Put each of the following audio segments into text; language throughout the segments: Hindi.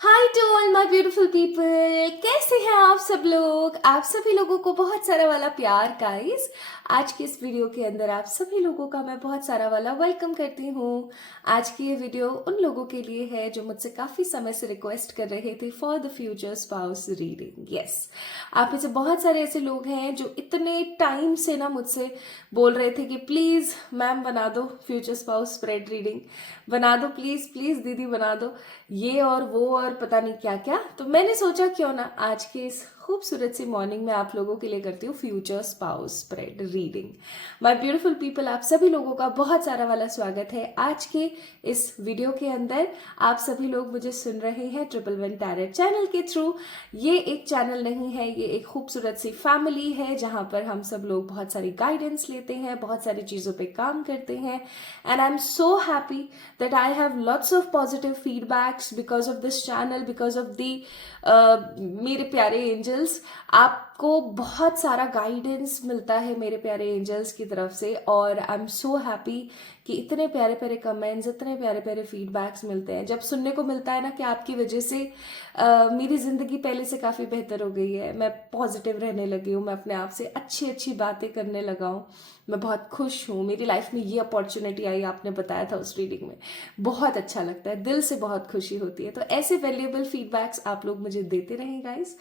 Hi to all my beautiful people, कैसे हैं आप सब लोग। आप सभी लोगों को बहुत सारा वाला प्यार गाइस। आज की इस वीडियो के अंदर आप सभी लोगों का मैं बहुत सारा वाला वेलकम करती हूँ। आज की ये वीडियो उन लोगों के लिए है जो मुझसे काफी समय से रिक्वेस्ट कर रहे थे for the future spouse reading. Yes, आप में से बहुत सारे ऐसे लोग हैं जो इतने टाइम से ना मुझसे बोल रहे थे कि प्लीज मैम बना दो फ्यूचर स्पाउस स्प्रेड रीडिंग, बना दो प्लीज प्लीज दीदी बना दो, ये और वो और पता नहीं क्या क्या। तो मैंने सोचा क्यों ना आज के इस खूबसूरत सी मॉर्निंग में आप लोगों के लिए करती हूँ future spouse spread reading. My beautiful people, आप सभी लोगों का बहुत सारा वाला स्वागत है आज के इस वीडियो के अंदर। आप सभी लोग मुझे सुन रहे हैं 111 टैरेट चैनल के थ्रू। ये एक चैनल नहीं है, ये एक खूबसूरत सी फैमिली है जहां पर हम सब लोग बहुत सारी गाइडेंस लेते हैं, बहुत सारी चीजों पे काम करते हैं। And I am so happy that I have lots of positive feedbacks because of this channel, because of the मेरे प्यारे एंजल्स। आपको बहुत सारा गाइडेंस मिलता है मेरे प्यारे एंजल्स की तरफ से और आई एम सो हैप्पी कि इतने प्यारे प्यारे कमेंट्स, इतने प्यारे प्यारे फीडबैक्स मिलते हैं। जब सुनने को मिलता है ना कि आपकी वजह से मेरी जिंदगी पहले से काफी बेहतर हो गई है, मैं पॉजिटिव रहने लगी हूँ, मैं अपने आप से अच्छी अच्छी बातें करने लगा हूँ, मैं बहुत खुश हूँ, मेरी लाइफ में ये अपॉर्चुनिटी आई, आपने बताया था उस रीडिंग में, बहुत अच्छा लगता है, दिल से बहुत खुशी होती है। तो ऐसे वैल्यूएबल फीडबैक्स आप लोग मुझे देते रहें guys,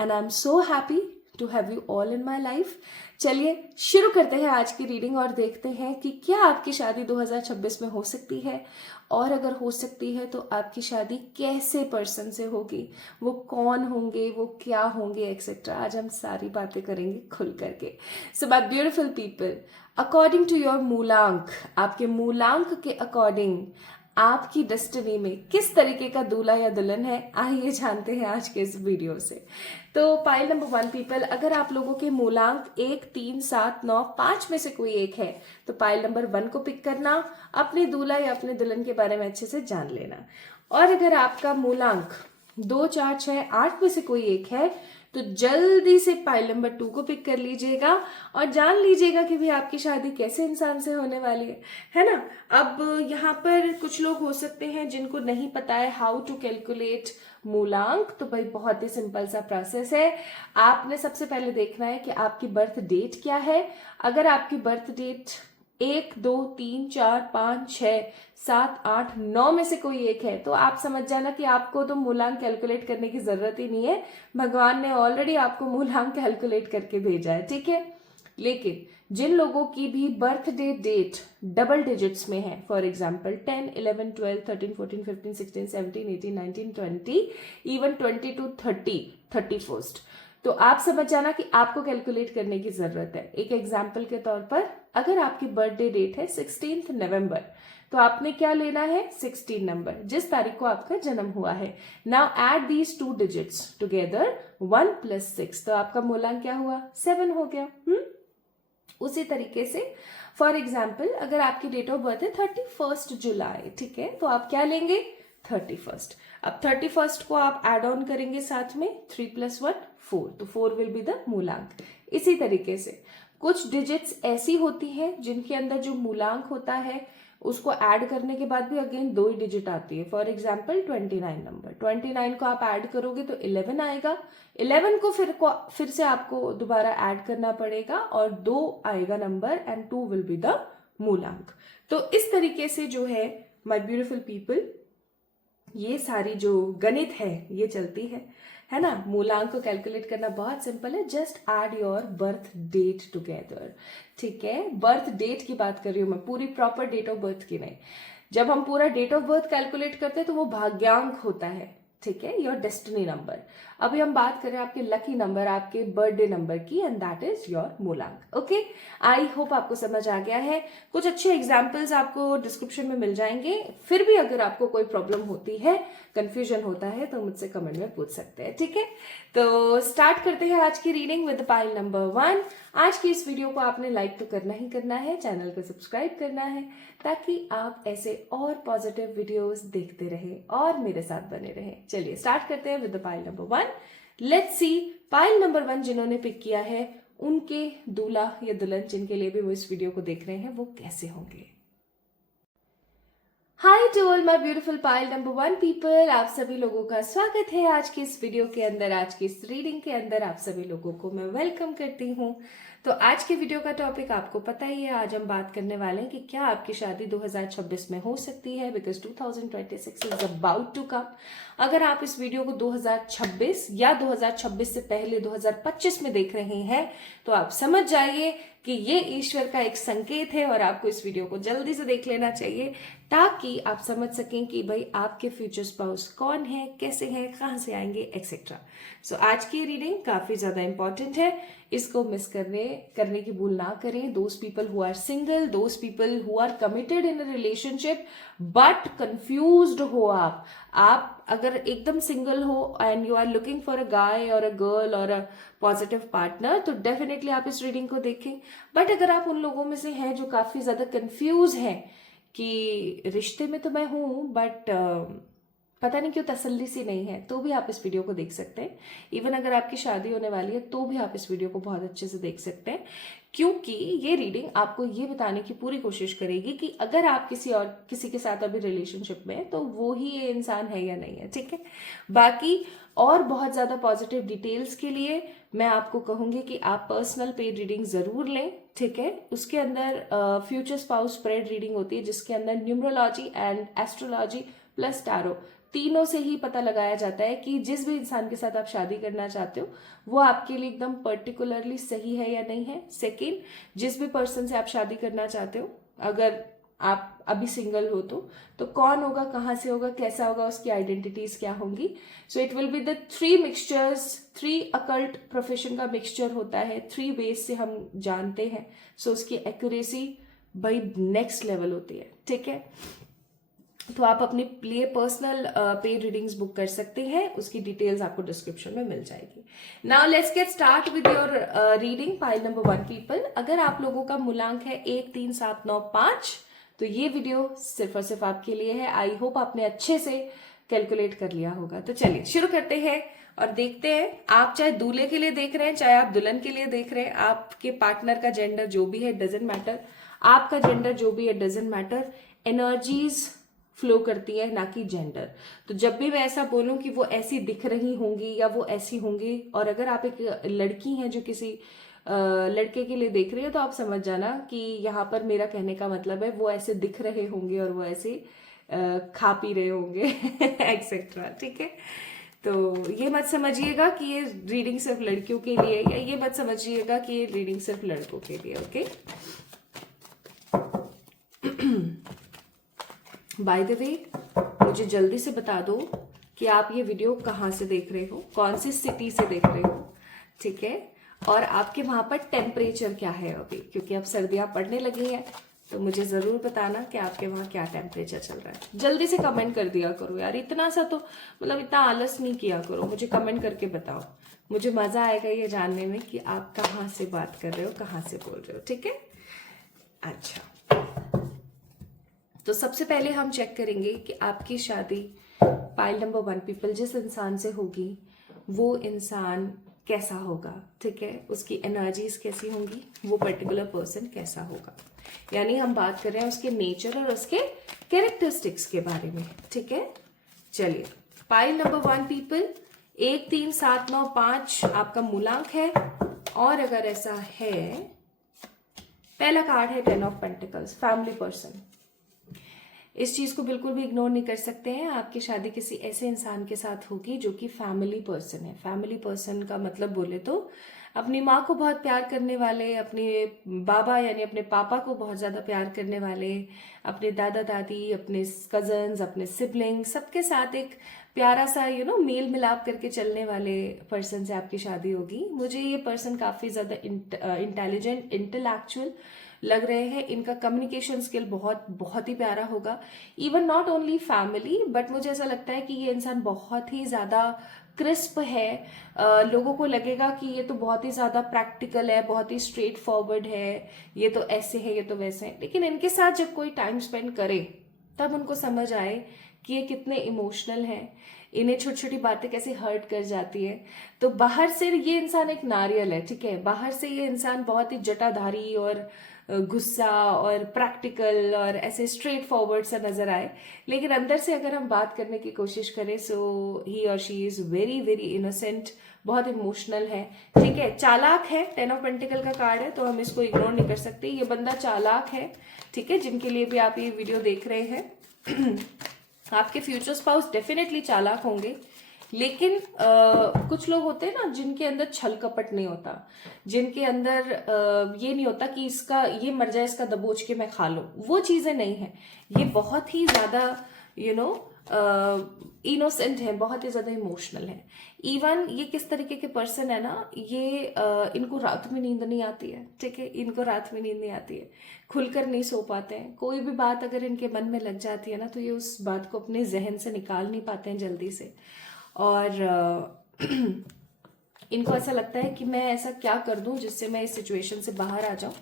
and I am so happy to have you all in my life. चलिए शुरू करते हैं आज की रीडिंग और देखते हैं कि क्या आपकी शादी 2026 में हो सकती है, और अगर हो सकती है तो आपकी शादी कैसे पर्सन से होगी, वो कौन होंगे, वो क्या होंगे एक्सेट्रा। आज हम सारी बातें करेंगे खुल करके। So my beautiful people, according to your मूलांक, आपके मूलांक के अकॉर्डिंग आपकी डेस्टिनी में किस तरीके का दूल्हा या दुल्हन है, आइए जानते हैं आज के इस वीडियो से। तो पाइल नंबर 1 पीपल, अगर आप लोगों के मूलांक 1, 3, 7, 9, 5 में से कोई एक है तो पाइल नंबर 1 को पिक करना, अपने दूल्हा या अपने दुल्हन के बारे में अच्छे से जान लेना। और अगर आपका मूलांक 2, 4, 6, 8 में से कोई एक है तो जल्दी से पाइल नंबर 2 को पिक कर लीजिएगा और जान लीजिएगा कि भी आपकी शादी कैसे इंसान से होने वाली है ना। अब यहाँ पर कुछ लोग हो सकते हैं जिनको नहीं पता है हाउ टू कैलकुलेट मूलांक, तो भाई बहुत ही सिंपल सा प्रोसेस है। आपने सबसे पहले देखना है कि आपकी बर्थ डेट क्या है। अगर आपकी बर्थ डेट 1, 2, 3, 4, 5, 6, 7, 8, 9 में से कोई एक है तो आप समझ जाना कि आपको तो मूलांक कैलकुलेट करने की जरूरत ही नहीं है, भगवान ने ऑलरेडी आपको मूलांक कैलकुलेट करके भेजा है, ठीक है। लेकिन जिन लोगों की भी बर्थडे डेट डबल डिजिट्स में है, फॉर एग्जाम्पल 10, 11, 12, 13, 14, 15, 16, 17, 18, 19, 20, इवन 22, 30, 31st, तो आप समझ जाना कि आपको कैलकुलेट करने की जरूरत है। एक एग्जाम्पल के तौर पर अगर आपकी बर्थडे डेट है 16 नवंबर तो आपने क्या लेना है, 16 नंबर, जिस तारीख को आपका जन्म हुआ है। Now add these 2 digits together, 1 + 6, तो आपका मूलांक क्या हुआ, 7 हो गया। उसी तरीके से फॉर एग्जाम्पल अगर आपकी डेट ऑफ बर्थ है 31 जुलाई, ठीक है, तो आप क्या लेंगे, 31। अब 31 को आप एड ऑन करेंगे साथ में, 3 + 1 4, तो 4 विल बी द मूलांक। इसी तरीके से कुछ डिजिट्स ऐसी होती हैं जिनके अंदर जो मूलांक होता है उसको ऐड करने के बाद भी अगेन 2 ही डिजिट आती है। फॉर एग्जाम्पल 29 नंबर, 29 को आप ऐड करोगे तो 11 आएगा, 11 को फिर से आपको दोबारा ऐड करना पड़ेगा और 2 आएगा number and 2 will be the मूलांक। तो इस तरीके से जो है माय ब्यूटीफुल पीपल, ये सारी जो गणित है ये चलती है ना। मूलांक को कैलकुलेट करना बहुत सिंपल है, just add your birth date together, ठीक है। बर्थ डेट की बात कर रही हूं मैं, पूरी प्रॉपर डेट ऑफ बर्थ की नहीं। जब हम पूरा डेट ऑफ बर्थ कैलकुलेट करते हैं तो वो भाग्यांक होता है, ठीक है, योर डेस्टिनी नंबर। अभी हम बात करें आपके लकी नंबर, आपके बर्थडे नंबर की, एंड दैट इज योर मूलांक। ओके, आई होप आपको समझ आ गया है। कुछ अच्छे एग्जाम्पल्स आपको डिस्क्रिप्शन में मिल जाएंगे। फिर भी अगर आपको कोई प्रॉब्लम होती है, कंफ्यूजन होता है, तो मुझसे कमेंट में पूछ सकते हैं, ठीक है। तो स्टार्ट करते हैं आज की रीडिंग विद पाइल नंबर 1। आज की इस वीडियो को आपने लाइक तो करना ही करना है, चैनल को सब्सक्राइब करना है ताकि आप ऐसे और पॉजिटिव वीडियोस देखते रहे और मेरे साथ बने रहे। चलिए स्टार्ट करते हैं with the pile number 1। Let's see pile number 1 जिन्होंने पिक किया है उनके दूल्हा या दुल्हन जिनके लिए भी वो इस वीडियो को देख रहे हैं वो कैसे होंगे। Hi to all my beautiful pile number 1 people, आप सभी लोगों का स्वागत है आज की इस वीडियो के अंदर। आज की इस रीडिंग के अंदर आप सभी लोगों को मैं वेलकम करती हूँ। तो आज के वीडियो का टॉपिक आपको पता ही है। आज हम बात करने वाले हैं कि क्या आपकी शादी 2026 में हो सकती है, because 2026 is about to come. अगर आप इस वीडियो को 2026 या 2026 से पहले 2025 में देख रहे हैं तो आप समझ जाइए कि ये ईश्वर का एक संकेत है और आपको इस वीडियो को जल्दी से देख लेना चाहिए ताकि आप समझ सकें कि भाई आपके फ्यूचर स्पाउस कौन है, कैसे हैं, कहाँ से आएंगे, एक्सेट्रा। सो आज की रीडिंग काफी ज्यादा इंपॉर्टेंट है, इसको मिस करने की भूल ना करें। Those people who are single, those people who are committed in a relationship but confused हो आप अगर एकदम सिंगल हो and you are looking for a guy और अ गर्ल और अ पॉजिटिव पार्टनर, तो डेफिनेटली आप इस रीडिंग को देखें। बट अगर आप उन लोगों में से हैं जो काफी ज्यादा कंफ्यूज हैं कि रिश्ते में तो मैं हूं बट पता नहीं क्यों तसल्ली सी नहीं है, तो भी आप इस वीडियो को देख सकते हैं। इवन अगर आपकी शादी होने वाली है तो भी आप इस वीडियो को बहुत अच्छे से देख सकते हैं, क्योंकि ये रीडिंग आपको ये बताने की पूरी कोशिश करेगी कि अगर आप किसी के साथ अभी रिलेशनशिप में हैं तो वो ही ये इंसान है या नहीं है। ठीक है, बाकी और बहुत ज्यादा पॉजिटिव डिटेल्स के लिए मैं आपको कहूंगी कि आप पर्सनल पेड रीडिंग जरूर लें। ठीक है, उसके अंदर फ्यूचर स्पाउस स्प्रेड रीडिंग होती है जिसके अंदर numerology and astrology plus tarot तीनों से ही पता लगाया जाता है कि जिस भी इंसान के साथ आप शादी करना चाहते हो वो आपके लिए एकदम पर्टिकुलरली सही है या नहीं है। सेकेंड, जिस भी पर्सन से आप शादी करना चाहते हो, अगर आप अभी सिंगल हो तो कौन होगा, कहाँ से होगा, कैसा होगा, उसकी आइडेंटिटीज क्या होंगी। So it will be the 3 mixtures, 3 occult profession का मिक्सचर होता है, 3 बेस से हम जानते हैं। सो उसकी एक्यूरेसी भाई नेक्स्ट लेवल होती है। ठीक है, तो आप अपने लिए पर्सनल पेड रीडिंग्स बुक कर सकते हैं, उसकी डिटेल्स आपको डिस्क्रिप्शन में मिल जाएगी। Now let's get start with your reading pile number 1 people. अगर आप लोगों का मूलांक है 1 3 7 9 5 तो ये वीडियो सिर्फ और सिर्फ आपके लिए है। आई होप आपने अच्छे से कैलकुलेट कर लिया होगा। तो चलिए शुरू करते हैं और देखते हैं। आप चाहे दूल्हे के लिए देख रहे हैं, चाहे आप दुल्हन के लिए देख रहे हैं, आपके पार्टनर का जेंडर जो भी है डजेंट मैटर, आपका जेंडर जो भी है डजेंट मैटर, एनर्जीज फ्लो करती है ना कि जेंडर। तो जब भी मैं ऐसा बोलूं कि वो ऐसी दिख रही होंगी या वो ऐसी होंगी, और अगर आप एक लड़की हैं जो किसी लड़के के लिए देख रही है तो आप समझ जाना कि यहाँ पर मेरा कहने का मतलब है वो ऐसे दिख रहे होंगे और वो ऐसे खा पी रहे होंगे एक्सेट्रा। ठीक है, तो ये मत समझिएगा कि ये रीडिंग सिर्फ लड़कियों के लिए, या ये मत समझिएगा कि ये रीडिंग सिर्फ लड़कों के लिए। ओके, बाय द वे मुझे जल्दी से बता दो कि आप ये वीडियो कहाँ से देख रहे हो, कौन सी सिटी से देख रहे हो। ठीक है, और आपके वहां पर टेम्परेचर क्या है अभी, क्योंकि अब सर्दियां पड़ने लगी हैं, तो मुझे जरूर बताना कि आपके वहां क्या टेम्परेचर चल रहा है। जल्दी से कमेंट कर दिया करो यार, इतना सा तो मतलब इतना आलस नहीं किया करो, मुझे कमेंट करके बताओ। मुझे मजा आएगा ये जानने में कि आप कहाँ से बात कर रहे हो, कहाँ से बोल रहे हो। ठीक है, अच्छा, तो सबसे पहले हम चेक करेंगे कि आपकी शादी पाइल नंबर 1 पीपल जिस इंसान से होगी वो इंसान कैसा होगा। ठीक है, उसकी एनर्जीज कैसी होंगी, वो पर्टिकुलर पर्सन कैसा होगा, यानी हम बात कर रहे हैं उसके नेचर और उसके कैरेक्टरिस्टिक्स के बारे में। ठीक है, चलिए पाइल नंबर 1 पीपल 1 3 7 9 5 आपका मूलांक है, और अगर ऐसा है, पहला कार्ड है 10 ऑफ पेंटिकल्स, फैमिली पर्सन। इस चीज को बिल्कुल भी इग्नोर नहीं कर सकते हैं। आपकी शादी किसी ऐसे इंसान के साथ होगी जो कि फैमिली पर्सन है। फैमिली पर्सन का मतलब बोले तो अपनी माँ को बहुत प्यार करने वाले, अपने बाबा यानी अपने पापा को बहुत ज्यादा प्यार करने वाले, अपने दादा दादी, अपने कजन्स, अपने सिबलिंग, सबके साथ एक प्यारा सा मेल मिलाप करके चलने वाले पर्सन से आपकी शादी होगी। मुझे ये पर्सन काफी ज्यादा इंटेलिजेंट, इंटेलेक्चुअल लग रहे हैं। इनका कम्युनिकेशन स्किल बहुत ही प्यारा होगा। Even not only family, but मुझे ऐसा लगता है कि ये इंसान बहुत ही ज्यादा क्रिस्प है। लोगों को लगेगा कि ये तो बहुत ही ज्यादा प्रैक्टिकल है, बहुत ही स्ट्रेट फॉरवर्ड है, ये तो ऐसे है, ये तो वैसे है। लेकिन इनके साथ जब कोई टाइम स्पेंड करे तब उनको समझ आए कि ये कितने इमोशनल हैं, इन्हें छोटी छोटी बातें कैसे हर्ट कर जाती है। तो बाहर से ये इंसान एक नारियल है, ठीक है, बाहर से ये इंसान बहुत ही जटाधारी और गुस्सा और प्रैक्टिकल और ऐसे स्ट्रेट फॉरवर्ड सा नजर आए, लेकिन अंदर से अगर हम बात करने की कोशिश करें सो ही और she is very very innocent, बहुत इमोशनल है, ठीक है, चालाक है। 10 ऑफ पेंटिकल का कार्ड है तो हम इसको इग्नोर नहीं कर सकते, ये बंदा चालाक है, ठीक है, जिनके लिए भी आप ये वीडियो देख रहे हैं आपके फ्यूचर स्पाउस डेफिनेटली चालाक होंगे, लेकिन कुछ लोग होते हैं ना जिनके अंदर छल कपट नहीं होता, जिनके अंदर ये नहीं होता कि इसका ये मर जाए इसका दबोच के मैं खा लूं, वो चीजें नहीं है। ये बहुत ही ज्यादा इनोसेंट है, बहुत ही ज्यादा इमोशनल है। इवन ये किस तरीके के पर्सन है ना, ये इनको रात में नींद नहीं आती है, ठीक है, इनको रात में नींद नहीं आती है, खुलकर नहीं सो पाते हैं, कोई भी बात अगर इनके मन में लग जाती है ना तो ये उस बात को अपने जहन से निकाल नहीं पाते हैं जल्दी से, और इनको ऐसा लगता है कि मैं ऐसा क्या कर दूं जिससे मैं इस सिचुएशन से बाहर आ जाऊं।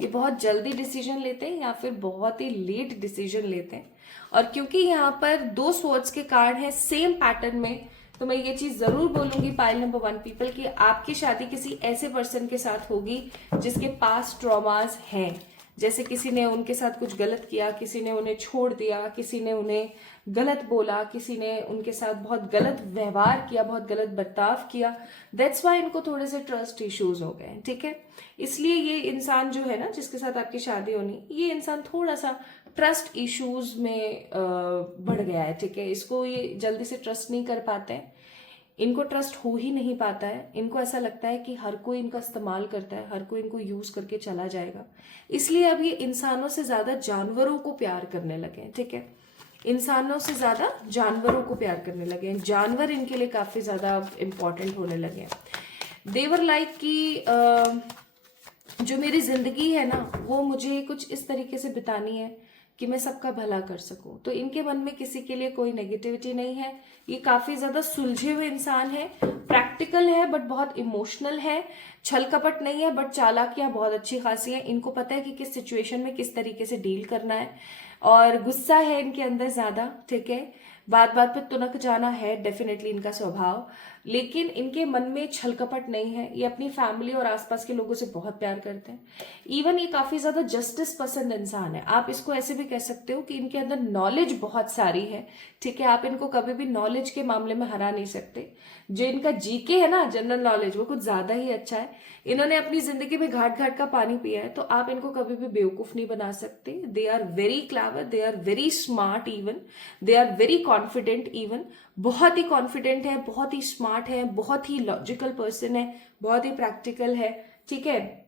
ये बहुत जल्दी डिसीजन लेते हैं या फिर बहुत ही लेट डिसीजन लेते हैं, और क्योंकि यहाँ पर 2 स्वॉर्ड्स के कार्ड हैं सेम पैटर्न में, तो मैं ये चीज जरूर बोलूंगी पाइल नंबर 1 पीपल की आपकी शादी किसी ऐसे पर्सन के साथ होगी जिसके पास ट्रॉमास हैं, जैसे किसी ने उनके साथ कुछ गलत किया, किसी ने उन्हें छोड़ दिया, किसी ने उन्हें गलत बोला, किसी ने उनके साथ बहुत गलत व्यवहार किया, बहुत गलत बर्ताव किया, दैट्स वाई इनको थोड़े से ट्रस्ट इश्यूज हो गए, ठीक है। इसलिए ये इंसान जो है ना जिसके साथ आपकी शादी होनी, ये इंसान थोड़ा सा ट्रस्ट इश्यूज में बढ़ गया है, ठीक है, इसको ये जल्दी से ट्रस्ट नहीं कर पाते हैं, इनको ट्रस्ट हो ही नहीं पाता है, इनको ऐसा लगता है कि हर कोई इनका इस्तेमाल करता है, हर कोई इनको यूज करके चला जाएगा, इसलिए अब ये इंसानों से ज्यादा जानवरों को प्यार करने लगे हैं, ठीक है, इंसानों से ज्यादा जानवरों को प्यार करने लगे हैं, जानवर इनके लिए काफी ज्यादा इंपॉर्टेंट होने लगे हैं। देवर लाइक की जो मेरी जिंदगी है ना वो मुझे कुछ इस तरीके से बितानी है कि मैं सबका भला कर सकूं, तो इनके मन में किसी के लिए कोई नेगेटिविटी नहीं है, ये काफी ज्यादा सुलझे हुए इंसान है, प्रैक्टिकल है बट बहुत इमोशनल है, छल कपट नहीं है बट चालाकियां बहुत अच्छी खासी है, इनको पता है कि किस सिचुएशन में किस तरीके से डील करना है, और गुस्सा है इनके अंदर ज्यादा, ठीक है, बात बात पे तुनक जाना है डेफिनेटली इनका स्वभाव, लेकिन इनके मन में छल कपट नहीं है, ये अपनी फैमिली और आसपास के लोगों से बहुत प्यार करते हैं। इवन ये काफी ज्यादा जस्टिस पसंद इंसान है, आप इसको ऐसे भी कह सकते हो कि इनके अंदर नॉलेज बहुत सारी है, ठीक है, आप इनको कभी भी नॉलेज के मामले में हरा नहीं सकते। जो इनका जीके है ना, जनरल नॉलेज, वो कुछ ज्यादा ही अच्छा है, इन्होंने अपनी जिंदगी में घाट घाट का पानी पिया है, तो आप इनको कभी भी बेवकूफ नहीं बना सकते। They are very clever, they are very smart, even they are very confident, even बहुत ही कॉन्फिडेंट है, बहुत ही स्मार्ट है, बहुत ही लॉजिकल पर्सन है, बहुत ही प्रैक्टिकल है, ठीक है,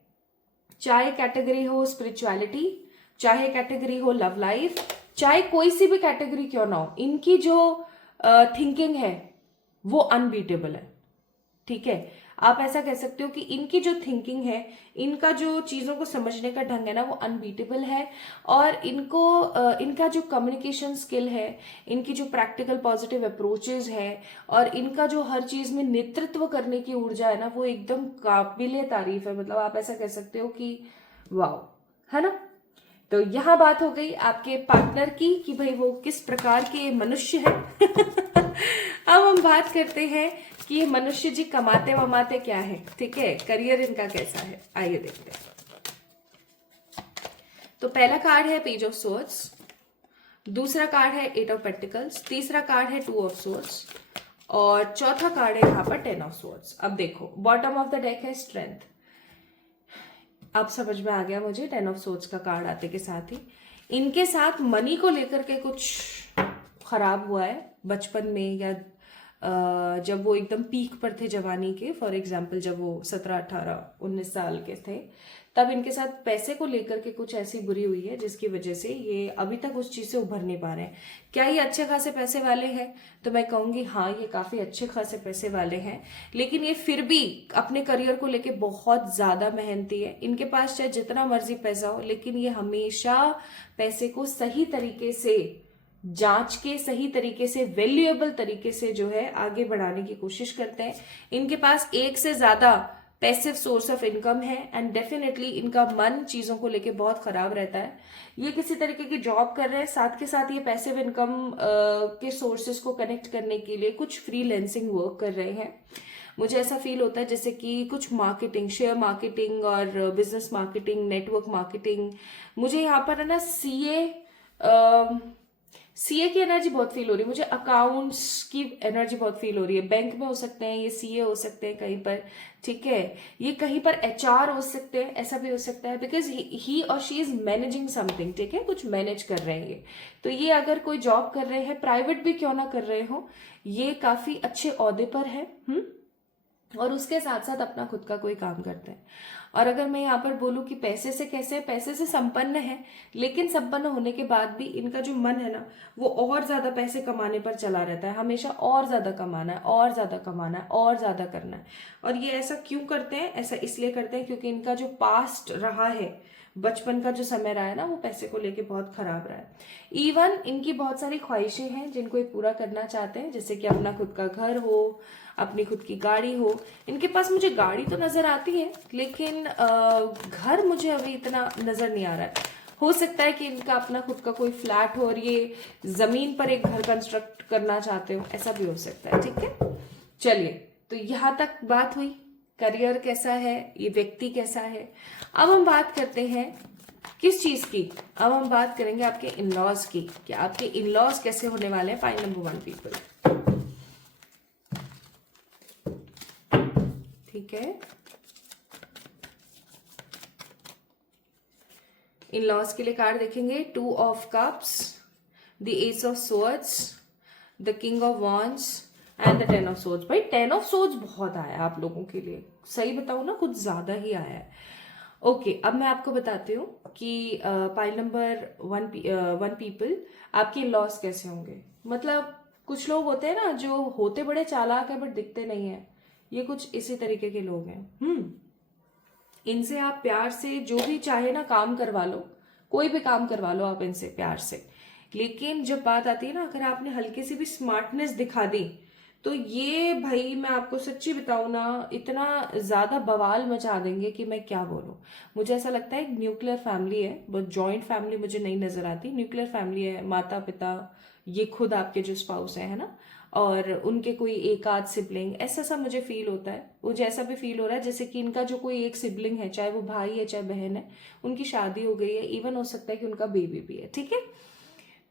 चाहे कैटेगरी हो स्पिरिचुअलिटी, चाहे कैटेगरी हो लव लाइफ, चाहे कोई सी भी कैटेगरी क्यों ना हो, इनकी जो थिंकिंग है वो अनबीटेबल है, ठीक है, आप ऐसा कह सकते हो कि इनकी जो थिंकिंग है, इनका जो चीजों को समझने का ढंग है ना वो अनबीटेबल है, और इनको इनका जो कम्युनिकेशन स्किल है, इनकी जो प्रैक्टिकल पॉजिटिव अप्रोचेस है, और इनका जो हर चीज में नेतृत्व करने की ऊर्जा है ना वो एकदम काबिले तारीफ है, मतलब आप ऐसा कह सकते हो कि वाओ, है ना। तो यहाँ बात हो गई आपके पार्टनर की कि भाई वो किस प्रकार के मनुष्य है अब हम बात करते हैं कि ये मनुष्य जी कमाते वमाते क्या है, ठीक है, करियर इनका कैसा है, आइए देखते हैं। तो पहला कार्ड है पेज ऑफ सोर्ड्स, दूसरा कार्ड है 8 ऑफ पेंटिकल्स, तीसरा कार्ड है 2 ऑफ सोर्ड्स, और चौथा कार्ड है यहाँ पर 10 ऑफ सोर्ड्स। अब देखो बॉटम ऑफ द डेक है स्ट्रेंथ, अब समझ में आ गया मुझे 10 ऑफ सोर्ड्स का कार्ड आते के साथ ही इनके साथ मनी को लेकर के कुछ खराब हुआ है बचपन में, या जब वो एकदम पीक पर थे जवानी के, फॉर एग्जाम्पल जब वो 17, 18, 19 साल के थे, तब इनके साथ पैसे को लेकर के कुछ ऐसी बुरी हुई है जिसकी वजह से ये अभी तक उस चीज से उभर नहीं पा रहे हैं। क्या ये अच्छे खासे पैसे वाले हैं? तो मैं कहूंगी हाँ, ये काफी अच्छे खासे पैसे वाले हैं, लेकिन ये फिर भी अपने करियर को लेके बहुत ज्यादा मेहनती है। इनके पास चाहे जितना मर्जी पैसा हो, लेकिन ये हमेशा पैसे को सही तरीके से जांच के, सही तरीके से, वैल्यूएबल तरीके से जो है आगे बढ़ाने की कोशिश करते हैं। इनके पास एक से ज्यादा पैसिव सोर्स ऑफ इनकम है एंड डेफिनेटली इनका मन चीजों को लेके बहुत खराब रहता है। ये किसी तरीके की जॉब कर रहे हैं, साथ के साथ ये पैसिव इनकम के सोर्सेस को कनेक्ट करने के लिए कुछ फ्रीलैंसिंग वर्क कर रहे हैं। मुझे ऐसा फील होता है जैसे कि कुछ मार्केटिंग, शेयर मार्केटिंग और बिजनेस मार्केटिंग, नेटवर्क मार्केटिंग। मुझे यहाँ पर है ना सीए की एनर्जी बहुत फील हो रही है, मुझे अकाउंट्स की एनर्जी बहुत फील हो रही है। बैंक में हो सकते हैं, ये सीए हो सकते हैं कहीं पर, ठीक है, ये कहीं पर एचआर हो सकते हैं, ऐसा भी हो सकता है बिकॉज ही और शी इज मैनेजिंग समथिंग, ठीक है, कुछ मैनेज कर रहे हैं ये। तो ये अगर कोई जॉब कर रहे हैं, प्राइवेट भी क्यों ना कर रहे हो, ये काफी अच्छे ओहदे पर है। और उसके साथ साथ अपना खुद का कोई काम करते हैं। और अगर मैं यहाँ पर बोलूँ कि पैसे से कैसे, पैसे से संपन्न है, लेकिन संपन्न होने के बाद भी इनका जो मन है ना वो और ज्यादा पैसे कमाने पर चला रहता है, हमेशा और ज्यादा कमाना है, और ज्यादा कमाना है, और ज्यादा करना है। और ये ऐसा क्यों करते हैं? ऐसा इसलिए करते हैं क्योंकि इनका जो पास्ट रहा है, बचपन का जो समय रहा है ना, वो पैसे को लेके बहुत खराब रहा है। इवन इनकी बहुत सारी ख्वाहिशें हैं जिनको ये पूरा करना चाहते हैं, जैसे कि अपना खुद का घर हो, अपनी खुद की गाड़ी हो। इनके पास मुझे गाड़ी तो नजर आती है, लेकिन घर मुझे अभी इतना नजर नहीं आ रहा है। हो सकता है कि इनका अपना खुद का कोई फ्लैट हो और ये जमीन पर एक घर कंस्ट्रक्ट करना चाहते हो, ऐसा भी हो सकता है, ठीक है। चलिए, तो यहाँ तक बात हुई करियर कैसा है, ये व्यक्ति कैसा है। अब हम बात करते हैं किस चीज की, अब हम बात करेंगे आपके इन-लॉज की, कि आपके इन-लॉज कैसे होने वाले हैं। पॉइंट नंबर 1 पीपल, ठीक है। इन-लॉज के लिए कार्ड देखेंगे 2 of cups, the S of swords, the king of wands and the 10 of swords. भाई 10 ऑफ सोर्ड्स बहुत आया है आप लोगों के लिए, सही बताऊं ना, कुछ ज्यादा ही आया है। ओके, अब मैं आपको बताती हूँ कि पाइल नंबर 1 पीपल आपके लॉस कैसे होंगे। मतलब कुछ लोग होते हैं ना जो होते बड़े चालाक है बट दिखते नहीं है, ये कुछ इसी तरीके के लोग हैं। इनसे आप प्यार से जो भी चाहे ना काम करवा लो, कोई भी काम करवा लो आप इनसे प्यार से, लेकिन जब बात आती है ना, अगर आपने हल्की सी भी स्मार्टनेस दिखा दी तो ये भाई मैं आपको सच्ची बताऊं ना, इतना ज्यादा बवाल मचा देंगे कि मैं क्या बोलूं। मुझे ऐसा लगता है न्यूक्लियर फैमिली है, बट जॉइंट फैमिली मुझे नहीं नजर आती। न्यूक्लियर फैमिली है, माता पिता, ये खुद आपके जो स्पाउस है ना, और उनके कोई एक आध सिबलिंग, ऐसा सा मुझे फील होता है। मुझे ऐसा भी फील हो रहा है जैसे कि इनका जो कोई एक सिबलिंग है, चाहे वो भाई है चाहे बहन है, उनकी शादी हो गई है, इवन हो सकता है कि उनका बेबी भी है, ठीक है।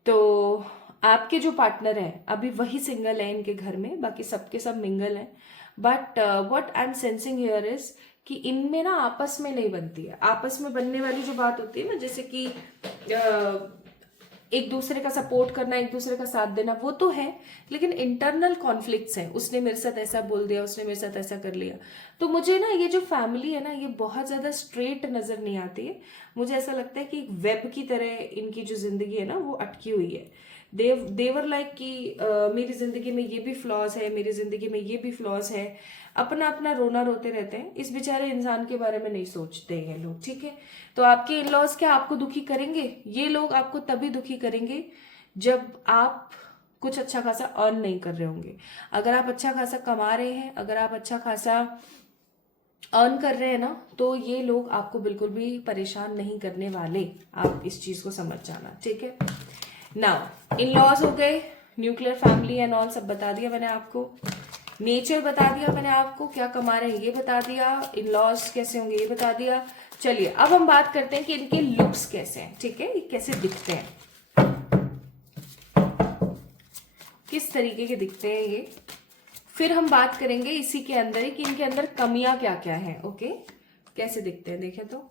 तो आपके जो पार्टनर हैं अभी वही सिंगल है इनके घर में, बाकी सबके सब मिंगल हैं। But what I am sensing here is कि इनमें ना आपस में नहीं बनती है। आपस में बनने वाली जो बात होती है ना, जैसे कि एक दूसरे का सपोर्ट करना, एक दूसरे का साथ देना, वो तो है, लेकिन इंटरनल कॉन्फ्लिक्ट्स हैं। उसने मेरे साथ ऐसा बोल दिया, उसने मेरे साथ ऐसा कर लिया। तो मुझे ना ये जो फैमिली है ना, ये बहुत ज्यादा स्ट्रेट नजर नहीं आती है। मुझे ऐसा लगता है कि एक वेब की तरह इनकी जो जिंदगी है ना वो अटकी हुई है। देवर लाइक कि मेरी जिंदगी में ये भी फ्लॉज है, मेरी जिंदगी में ये भी फ्लॉज है, अपना अपना रोना रोते रहते हैं। इस बेचारे इंसान के बारे में नहीं सोचते हैं लोग, ठीक है। तो आपके इन लॉज क्या आपको दुखी करेंगे? ये लोग आपको तभी दुखी करेंगे जब आप कुछ अच्छा खासा अर्न नहीं कर रहे होंगे। अगर आप अच्छा खासा कमा रहे हैं, अगर आप अच्छा खासा अर्न कर रहे हैं ना, तो ये लोग आपको बिल्कुल भी परेशान नहीं करने वाले। आप इस चीज को समझ जाना, ठीक है। नाउ इन लॉज हो गए, न्यूक्लियर फैमिली एंड ऑल सब बता दिया मैंने आपको, नेचर बता दिया मैंने आपको, क्या कमा रहे हैं ये बता दिया, इन लॉज कैसे होंगे ये बता दिया। चलिए अब हम बात करते हैं कि इनके लुक्स कैसे हैं, ठीक है, ये कैसे दिखते हैं, किस तरीके के दिखते हैं ये। फिर हम बात करेंगे इसी के अंदर ही कि इनके अंदर कमियां क्या क्या हैं। ओके, कैसे दिखते हैं देखें तो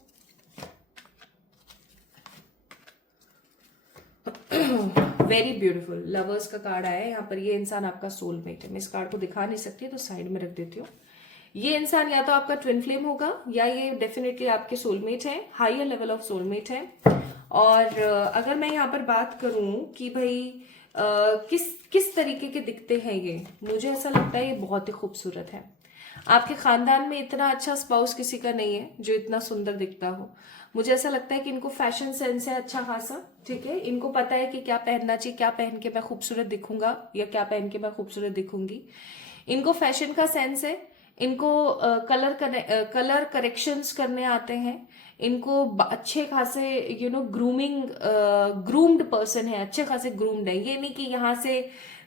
वेरी ब्यूटीफुल लवर्स का कार्ड आया है यहाँ पर। ये इंसान आपका सोलमेट है। मैं इस कार्ड को दिखा नहीं सकती तो साइड में रख देती हूँ। ये इंसान या तो आपका ट्विन फ्लेम होगा या ये डेफिनेटली आपके सोलमेट है, हायर लेवल ऑफ सोलमेट है। और अगर मैं यहाँ पर बात करूं कि भाई किस तरीके के दिखते हैं ये, मुझे ऐसा लगता है ये बहुत ही खूबसूरत है। आपके खानदान में इतना अच्छा स्पाउस किसी का नहीं है जो इतना सुंदर दिखता हो। मुझे ऐसा लगता है कि इनको फैशन सेंस है अच्छा खासा, ठीक है। इनको पता है कि क्या पहनना चाहिए, क्या पहन के मैं खूबसूरत दिखूंगा या क्या पहन के मैं खूबसूरत दिखूंगी। इनको फैशन का सेंस है, इनको कलर करेक्शंस करने आते हैं, इनको अच्छे खासे ग्रूम्ड पर्सन है, अच्छे खासे ग्रूम्ड है। ये नहीं कि यहाँ से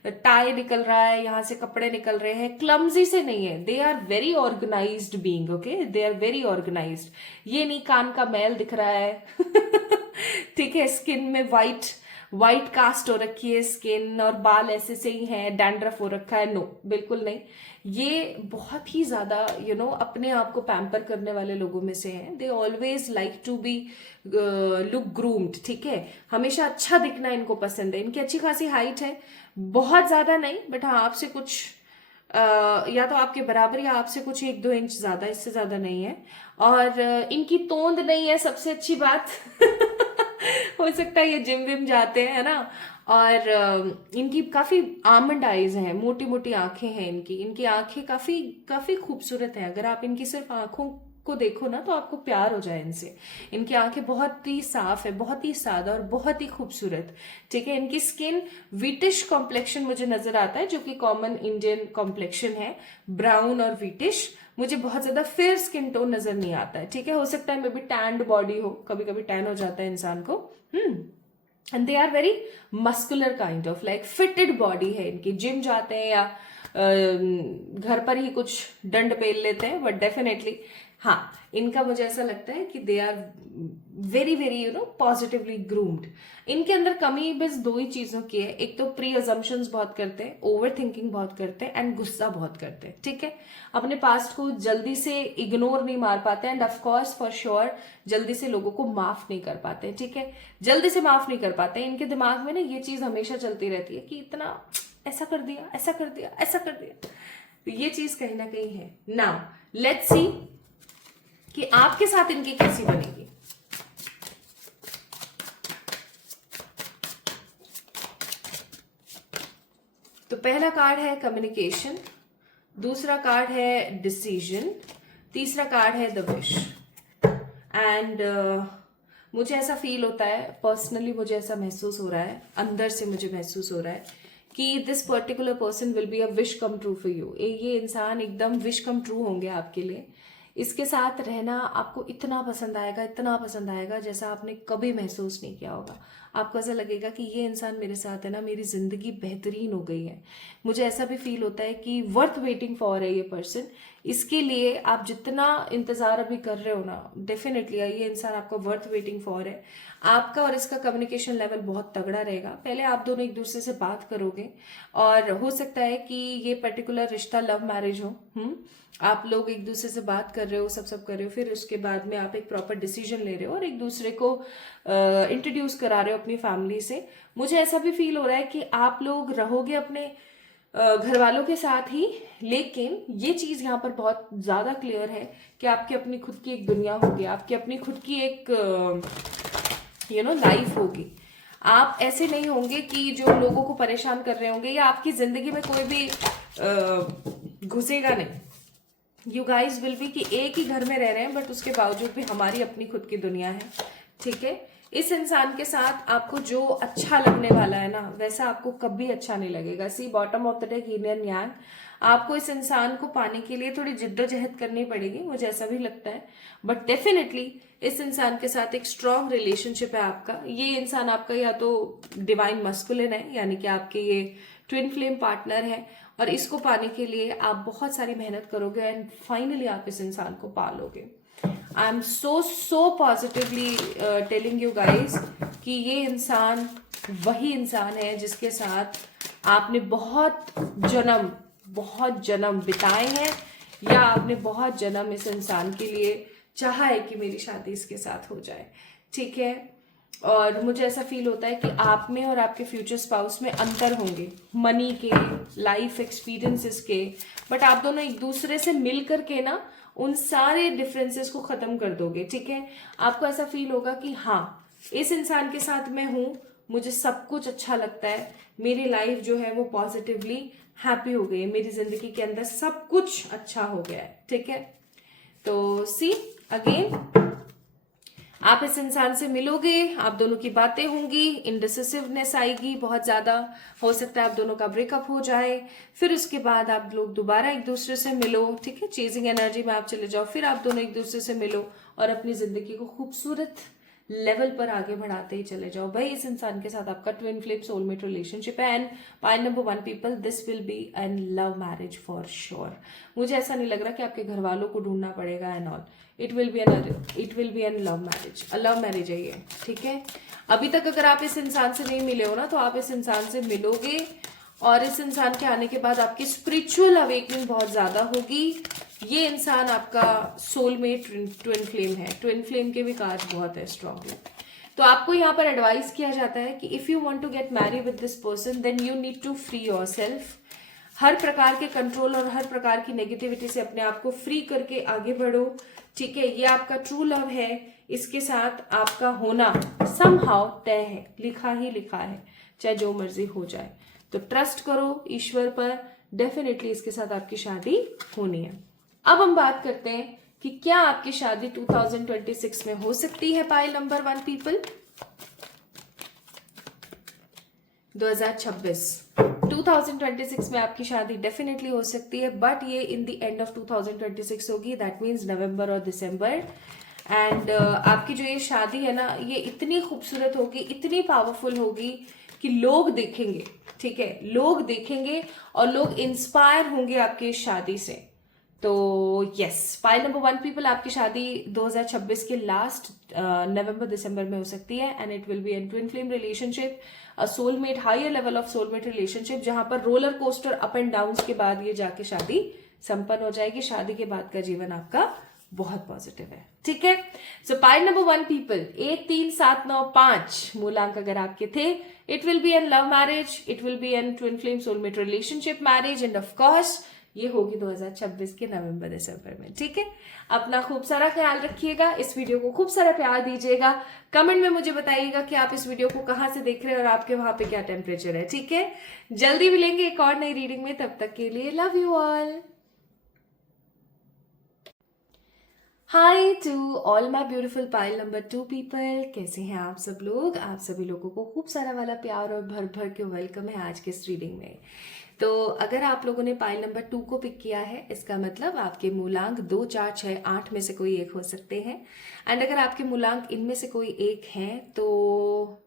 टाई निकल रहा है, यहाँ से कपड़े निकल रहे हैं, क्लमजी से नहीं है। They are very organised being, okay, they are very organised. ये नहीं कान का मैल दिख रहा है ठीक है, स्किन में वाइट कास्ट हो रखी है स्किन, और बाल ऐसे से ही हैं, डैंड्रफ हो रखा है, नो बिल्कुल नहीं। ये बहुत ही ज्यादा अपने आप को पैम्पर करने वाले लोगों में से हैं। They always like to be look groomed, ठीक है, हमेशा अच्छा दिखना इनको पसंद है। इनकी अच्छी खासी हाइट है, बहुत ज्यादा नहीं, बट हाँ आपसे कुछ या तो आपके बराबर या आपसे कुछ 1-2 इंच ज्यादा, इससे ज्यादा नहीं है। और इनकी तोंद नहीं है, सबसे अच्छी बात हो सकता है ये जिम विम जाते हैं, है ना। और इनकी काफी आमंड आईज हैं, मोटी मोटी आंखें हैं इनकी। इनकी आंखें काफी काफी खूबसूरत हैं। अगर आप इनकी सिर्फ आंखों को देखो ना तो आपको प्यार हो जाए इनसे। इनकी आंखें बहुत ही साफ है, बहुत ही सादा और बहुत ही खूबसूरत, ठीक है। इनकी स्किन विटिश कॉम्प्लेक्शन मुझे नजर आता है, जो कि कॉमन इंडियन कॉम्प्लेक्शन है, ब्राउन और विटिश। मुझे बहुत ज्यादा फेयर स्किन टोन नजर नहीं आता है, ठीक है। हो सकता है मे बी टैंड बॉडी हो, कभी कभी टैन हो जाता है इंसान को। And they are very muscular kind of, like fitted body है इनकी। जिम जाते हैं या घर पर ही कुछ डंड पेल लेते हैं, बट डेफिनेटली हाँ इनका मुझे ऐसा लगता है कि they are very very positively groomed. इनके अंदर कमी बस 2 ही चीजों की है, एक तो प्री अजम्पशंस बहुत करते हैं, ओवर थिंकिंग बहुत करते हैं, एंड गुस्सा बहुत करते हैं, ठीक है। अपने पास्ट को जल्दी से इग्नोर नहीं मार पाते, and of course for sure जल्दी से लोगों को माफ नहीं कर पाते, ठीक है। जल्दी से माफ नहीं कर पाते। इनके दिमाग में ना ये चीज हमेशा चलती रहती है कि इतना ऐसा कर दिया, ऐसा कर दिया, ऐसा कर दिया। तो ये चीज कहीं ना कहीं है। नाउ लेट्स सी कि आपके साथ इनकी कैसी बनेगी। तो पहला कार्ड है कम्युनिकेशन, दूसरा कार्ड है डिसीजन, तीसरा कार्ड है द विश। एंड मुझे ऐसा फील होता है, पर्सनली मुझे ऐसा महसूस हो रहा है, अंदर से मुझे महसूस हो रहा है कि this particular person will be a wish come true for you. ये इंसान एकदम विश कम ट्रू होंगे आपके लिए। इसके साथ रहना आपको इतना पसंद आएगा, इतना पसंद आएगा जैसा आपने कभी महसूस नहीं किया होगा। आपको ऐसा लगेगा कि ये इंसान मेरे साथ है ना, मेरी जिंदगी बेहतरीन हो गई है। मुझे ऐसा भी फील होता है कि वर्थ वेटिंग फॉर है ये पर्सन। इसके लिए आप जितना इंतजार अभी कर रहे हो ना, डेफिनेटली ये इंसान आपका वर्थ वेटिंग फॉर है। आपका और इसका कम्युनिकेशन लेवल बहुत तगड़ा रहेगा। पहले आप दोनों एक दूसरे से बात करोगे, और हो सकता है कि ये पर्टिकुलर रिश्ता लव मैरिज हो। आप लोग एक दूसरे से बात कर रहे हो, सब कर रहे हो, फिर उसके बाद में आप एक प्रॉपर डिसीजन ले रहे हो और एक दूसरे को इंट्रोड्यूस करा रहे हो अपनी फैमिली से। मुझे ऐसा भी फील हो रहा है कि आप लोग रहोगे अपने घर वालों के साथ ही, लेकिन ये चीज यहाँ पर बहुत ज्यादा क्लियर है कि आपकी अपनी खुद की एक दुनिया होगी, आपकी अपनी खुद की एक लाइफ होगी। आप ऐसे नहीं होंगे कि जो लोगों को परेशान कर रहे होंगे, या आपकी जिंदगी में कोई भी घुसेगा नहीं। यू गाइज विल बी कि एक ही घर में रह रहे हैं, बट उसके बावजूद भी हमारी अपनी खुद की दुनिया है, ठीक है। इस इंसान के साथ आपको जो अच्छा लगने वाला है ना, वैसा आपको कभी अच्छा नहीं लगेगा। See bottom of the day yin and yang. आपको इस इंसान को पाने के लिए थोड़ी जिद्दोजहद करनी पड़ेगी, मुझे ऐसा भी लगता है, बट डेफिनेटली इस इंसान के साथ एक स्ट्रॉन्ग रिलेशनशिप है आपका। ये इंसान आपका या तो डिवाइन मस्कुलिन है, यानी कि आपके ये ट्विन फ्लेम पार्टनर है, और इसको पाने के लिए आप बहुत सारी मेहनत करोगे, एंड फाइनली आप इस इंसान को पालोगे। I am so positively telling you guys कि ये इंसान वही इंसान है जिसके साथ आपने बहुत जन्म बिताए हैं, या आपने बहुत जन्म इस इंसान के लिए चाहा है कि मेरी शादी इसके साथ हो जाए, ठीक है। और मुझे ऐसा फील होता है कि आप में और आपके फ्यूचर स्पाउस में अंतर होंगे, मनी के, लाइफ एक्सपीरियंसेस के, बट आप दोनों एक दूसरे से मिल करके ना उन सारे डिफरेंसेस को खत्म कर दोगे, ठीक है। आपको ऐसा फील होगा कि हाँ इस इंसान के साथ मैं हूं, मुझे सब कुछ अच्छा लगता है, मेरी लाइफ जो है वो पॉजिटिवली हैप्पी हो गई है, मेरी जिंदगी के अंदर सब कुछ अच्छा हो गया है, ठीक है। तो सी अगेन आप इस इंसान से मिलोगे, आप दोनों की बातें होंगी, इंडिसिसिवनेस आएगी बहुत ज्यादा, हो सकता है आप दोनों का ब्रेकअप हो जाए, फिर उसके बाद आप लोग दोबारा एक दूसरे से मिलो, ठीक है, चेजिंग एनर्जी में आप चले जाओ, फिर आप दोनों एक दूसरे से मिलो और अपनी जिंदगी को खूबसूरत लेवल पर आगे बढ़ाते ही चले जाओ। भाई इस इंसान के साथ आपका ट्विन फ्लेम सोलमेट रिलेशनशिप है। And pile number 1 people, this will be an love marriage for sure. मुझे ऐसा नहीं लग रहा कि आपके घर वालों को ढूंढना पड़ेगा and all. It will be an love marriage, a love marriage है ये, ठीक है। अभी तक अगर आप इस इंसान से नहीं मिले हो ना, तो आप इस इंसान से मिलोगे और इस इंसान के आने के बाद आपकी स्पिरिचुअल अवेकनिंग बहुत ज्यादा होगी। ये इंसान आपका सोलमेट ट्विन फ्लेम है। ट्विन फ्लेम के भी कार्ड बहुत है स्ट्रांगली। तो आपको यहाँ पर एडवाइस किया जाता है कि if you want to get married with this person then you need to free yourself. हर प्रकार के कंट्रोल और हर प्रकार की नेगेटिविटी से अपने आप को फ्री करके आगे बढ़ो, ठीक है। ये आपका ट्रू लव है, इसके साथ आपका होना समहाउ तय है, लिखा ही लिखा है, चाहे जो मर्जी हो जाए। तो ट्रस्ट करो ईश्वर पर, डेफिनेटली इसके साथ आपकी शादी होनी है। अब हम बात करते हैं कि क्या आपकी शादी 2026 में हो सकती है। पाइल नंबर 1 पीपल, 2026 में आपकी शादी डेफिनेटली हो सकती है, बट ये इन द एंड ऑफ 2026 होगी, दैट मीन्स नवंबर और दिसंबर। एंड आपकी जो ये शादी है ना, ये इतनी खूबसूरत होगी, इतनी पावरफुल होगी कि लोग देखेंगे, ठीक है, लोग देखेंगे और लोग इंस्पायर होंगे आपकी इस शादी से। तो यस, पाइल नंबर 1 पीपल, आपकी शादी 2026 के लास्ट नवंबर दिसंबर में हो सकती है। And it will be an twin flame relationship, a soulmate, higher level of soulmate relationship, जहां पर roller coaster up and down के बाद ये जाके शादी संपन्न हो जाएगी। शादी के बाद का जीवन आपका बहुत पॉजिटिव है, ठीक है। सो पाइल नंबर 1 पीपल, 1 3 7 9 5 मूलांक अगर आपके थे, it will be an love marriage, it will be an twin flame soulmate relationship marriage, and of course ये होगी 2026 के नवंबर दिसंबर में, ठीक है। अपना खूब सारा ख्याल रखिएगा, इस वीडियो को खूब सारा प्यार दीजिएगा, कमेंट में मुझे बताइएगा कि आप इस वीडियो को कहाँ से देख रहे हैं और आपके वहां पे क्या टेम्परेचर है, ठीक है। जल्दी मिलेंगे एक और नई रीडिंग में, तब तक के लिए love you all. Hi to all my beautiful pile number 2 people, कैसे हैं आप सब लोग। आप सभी लोगों को खूब सारा वाला प्यार और भर भर के वेलकम है आज के इस रीडिंग में। तो अगर आप लोगों ने पाइल नंबर 2 को पिक किया है, इसका मतलब आपके मूलांक 2 4 6 8 में से कोई एक हो सकते हैं। एंड अगर आपके मूलांक इनमें से कोई एक हैं तो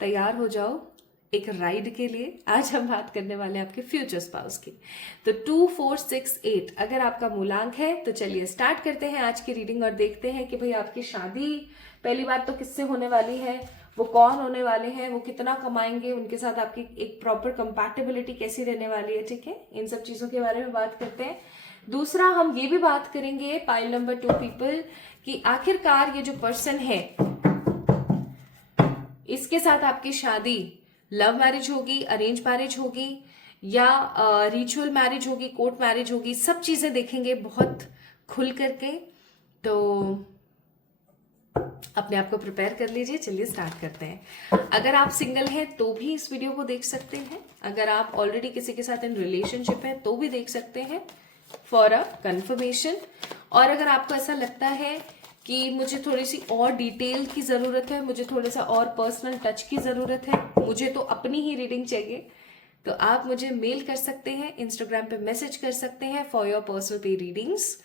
तैयार हो जाओ एक राइड के लिए। आज हम बात करने वाले हैं आपके फ्यूचर स्पाउस की। तो 2 4 6 8 अगर आपका मूलांक है तो चलिए स्टार्ट करते हैं आज की रीडिंग और देखते हैं कि भाई आपकी शादी पहली बात तो किससे होने वाली है, वो कौन होने वाले हैं, वो कितना कमाएंगे, उनके साथ आपकी एक प्रॉपर कंपैटिबिलिटी कैसी रहने वाली है, ठीक है। इन सब चीजों के बारे में बात करते हैं। दूसरा हम ये भी बात करेंगे पाइल नंबर 2 पीपल कि आखिरकार ये जो पर्सन है इसके साथ आपकी शादी लव मैरिज होगी, अरेंज मैरिज होगी या रिचुअल मैरिज होगी, कोर्ट मैरिज होगी, सब चीजें देखेंगे बहुत खुल करके। तो अपने आप को प्रिपेयर कर लीजिए, चलिए स्टार्ट करते हैं। अगर आप सिंगल हैं तो भी इस वीडियो को देख सकते हैं, अगर आप ऑलरेडी किसी के साथ इन रिलेशनशिप है तो भी देख सकते हैं फॉर अ कंफर्मेशन। और अगर आपको ऐसा लगता है कि मुझे थोड़ी सी और डिटेल की ज़रूरत है, मुझे थोड़ा सा और पर्सनल टच की ज़रूरत है, मुझे तो अपनी ही रीडिंग चाहिए, तो आप मुझे मेल कर सकते हैं, इंस्टाग्राम पे मैसेज कर सकते हैं फॉर योर पर्सनल पे रीडिंग्स।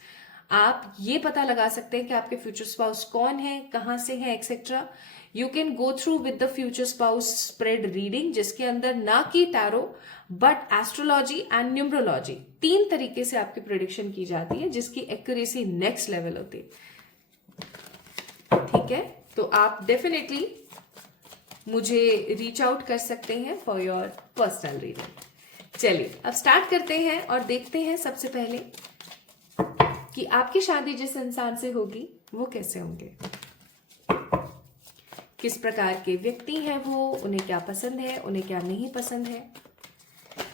आप ये पता लगा सकते हैं कि आपके फ्यूचर स्पाउस कौन है, कहाँ से है, etcetera. You can go through with the future spouse spread reading, जिसके अंदर ना कि tarot but astrology and numerology 3 तरीके से आपकी प्रेडिक्शन की जाती है, जिसकी एक्यूरेसी नेक्स्ट लेवल होती है, ठीक है। तो आप डेफिनेटली मुझे रीच आउट कर सकते हैं फॉर योर पर्सनल रीडिंग। चलिए अब स्टार्ट करते हैं और देखते हैं सबसे पहले कि आपकी शादी जिस इंसान से होगी वो कैसे होंगे, किस प्रकार के व्यक्ति हैं वो, उन्हें क्या पसंद है, उन्हें क्या नहीं पसंद है।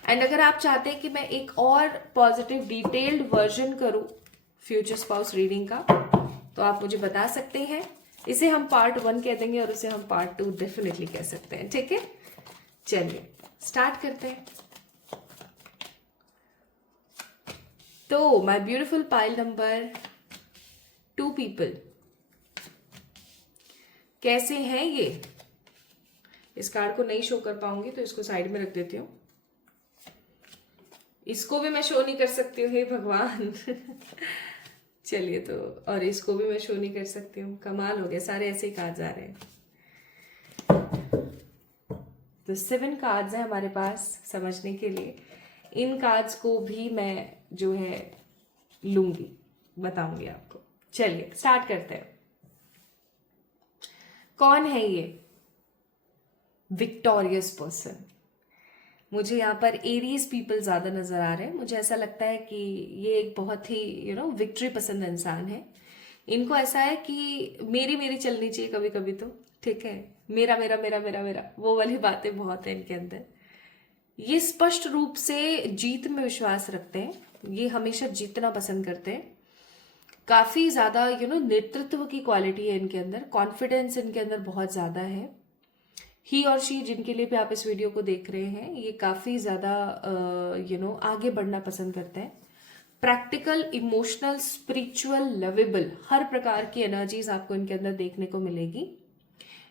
एंड अगर आप चाहते हैं कि मैं एक और पॉजिटिव डिटेल्ड वर्जन करूं फ्यूचर स्पाउस रीडिंग का, तो आप मुझे बता सकते हैं। इसे हम पार्ट 1 कह देंगे और इसे हम पार्ट 2 डेफिनेटली कह सकते हैं, ठीक है। चलिए स्टार्ट करते हैं। तो my beautiful pile number 2 people, कैसे हैं ये। इस कार्ड को नहीं शो कर पाऊंगी तो इसको साइड में रख देती हूँ। इसको भी मैं शो नहीं कर सकती हूँ, हे भगवान। चलिए तो, और इसको भी मैं शो नहीं कर सकती हूँ। कमाल हो गया, सारे ऐसे ही कार्ड्स आ रहे हैं। तो 7 कार्ड्स हैं हमारे पास समझने के लिए। इन कार्ड्स को भी मैं जो है लूंगी, बताऊंगी आपको। चलिए स्टार्ट करते हैं। कौन है ये विक्टोरियस पर्सन? मुझे यहाँ पर एरीज पीपल ज्यादा नजर आ रहे हैं। मुझे ऐसा लगता है कि ये एक बहुत ही विक्ट्री पसंद इंसान है। इनको ऐसा है कि मेरी मेरी चलनी चाहिए कभी कभी तो, ठीक है, मेरा मेरा मेरा मेरा मेरा, वो वाली बातें बहुत है इनके अंदर। ये स्पष्ट रूप से जीत में विश्वास रखते हैं। ये हमेशा जीतना पसंद करते हैं। काफी ज्यादा नेतृत्व की क्वालिटी है इनके अंदर। कॉन्फिडेंस इनके अंदर बहुत ज्यादा है। ही और शी जिनके लिए भी आप इस वीडियो को देख रहे हैं, ये काफी ज्यादा आगे बढ़ना पसंद करते हैं। प्रैक्टिकल, इमोशनल, स्पिरिचुअल, लवेबल, हर प्रकार की एनर्जीज आपको इनके अंदर देखने को मिलेगी।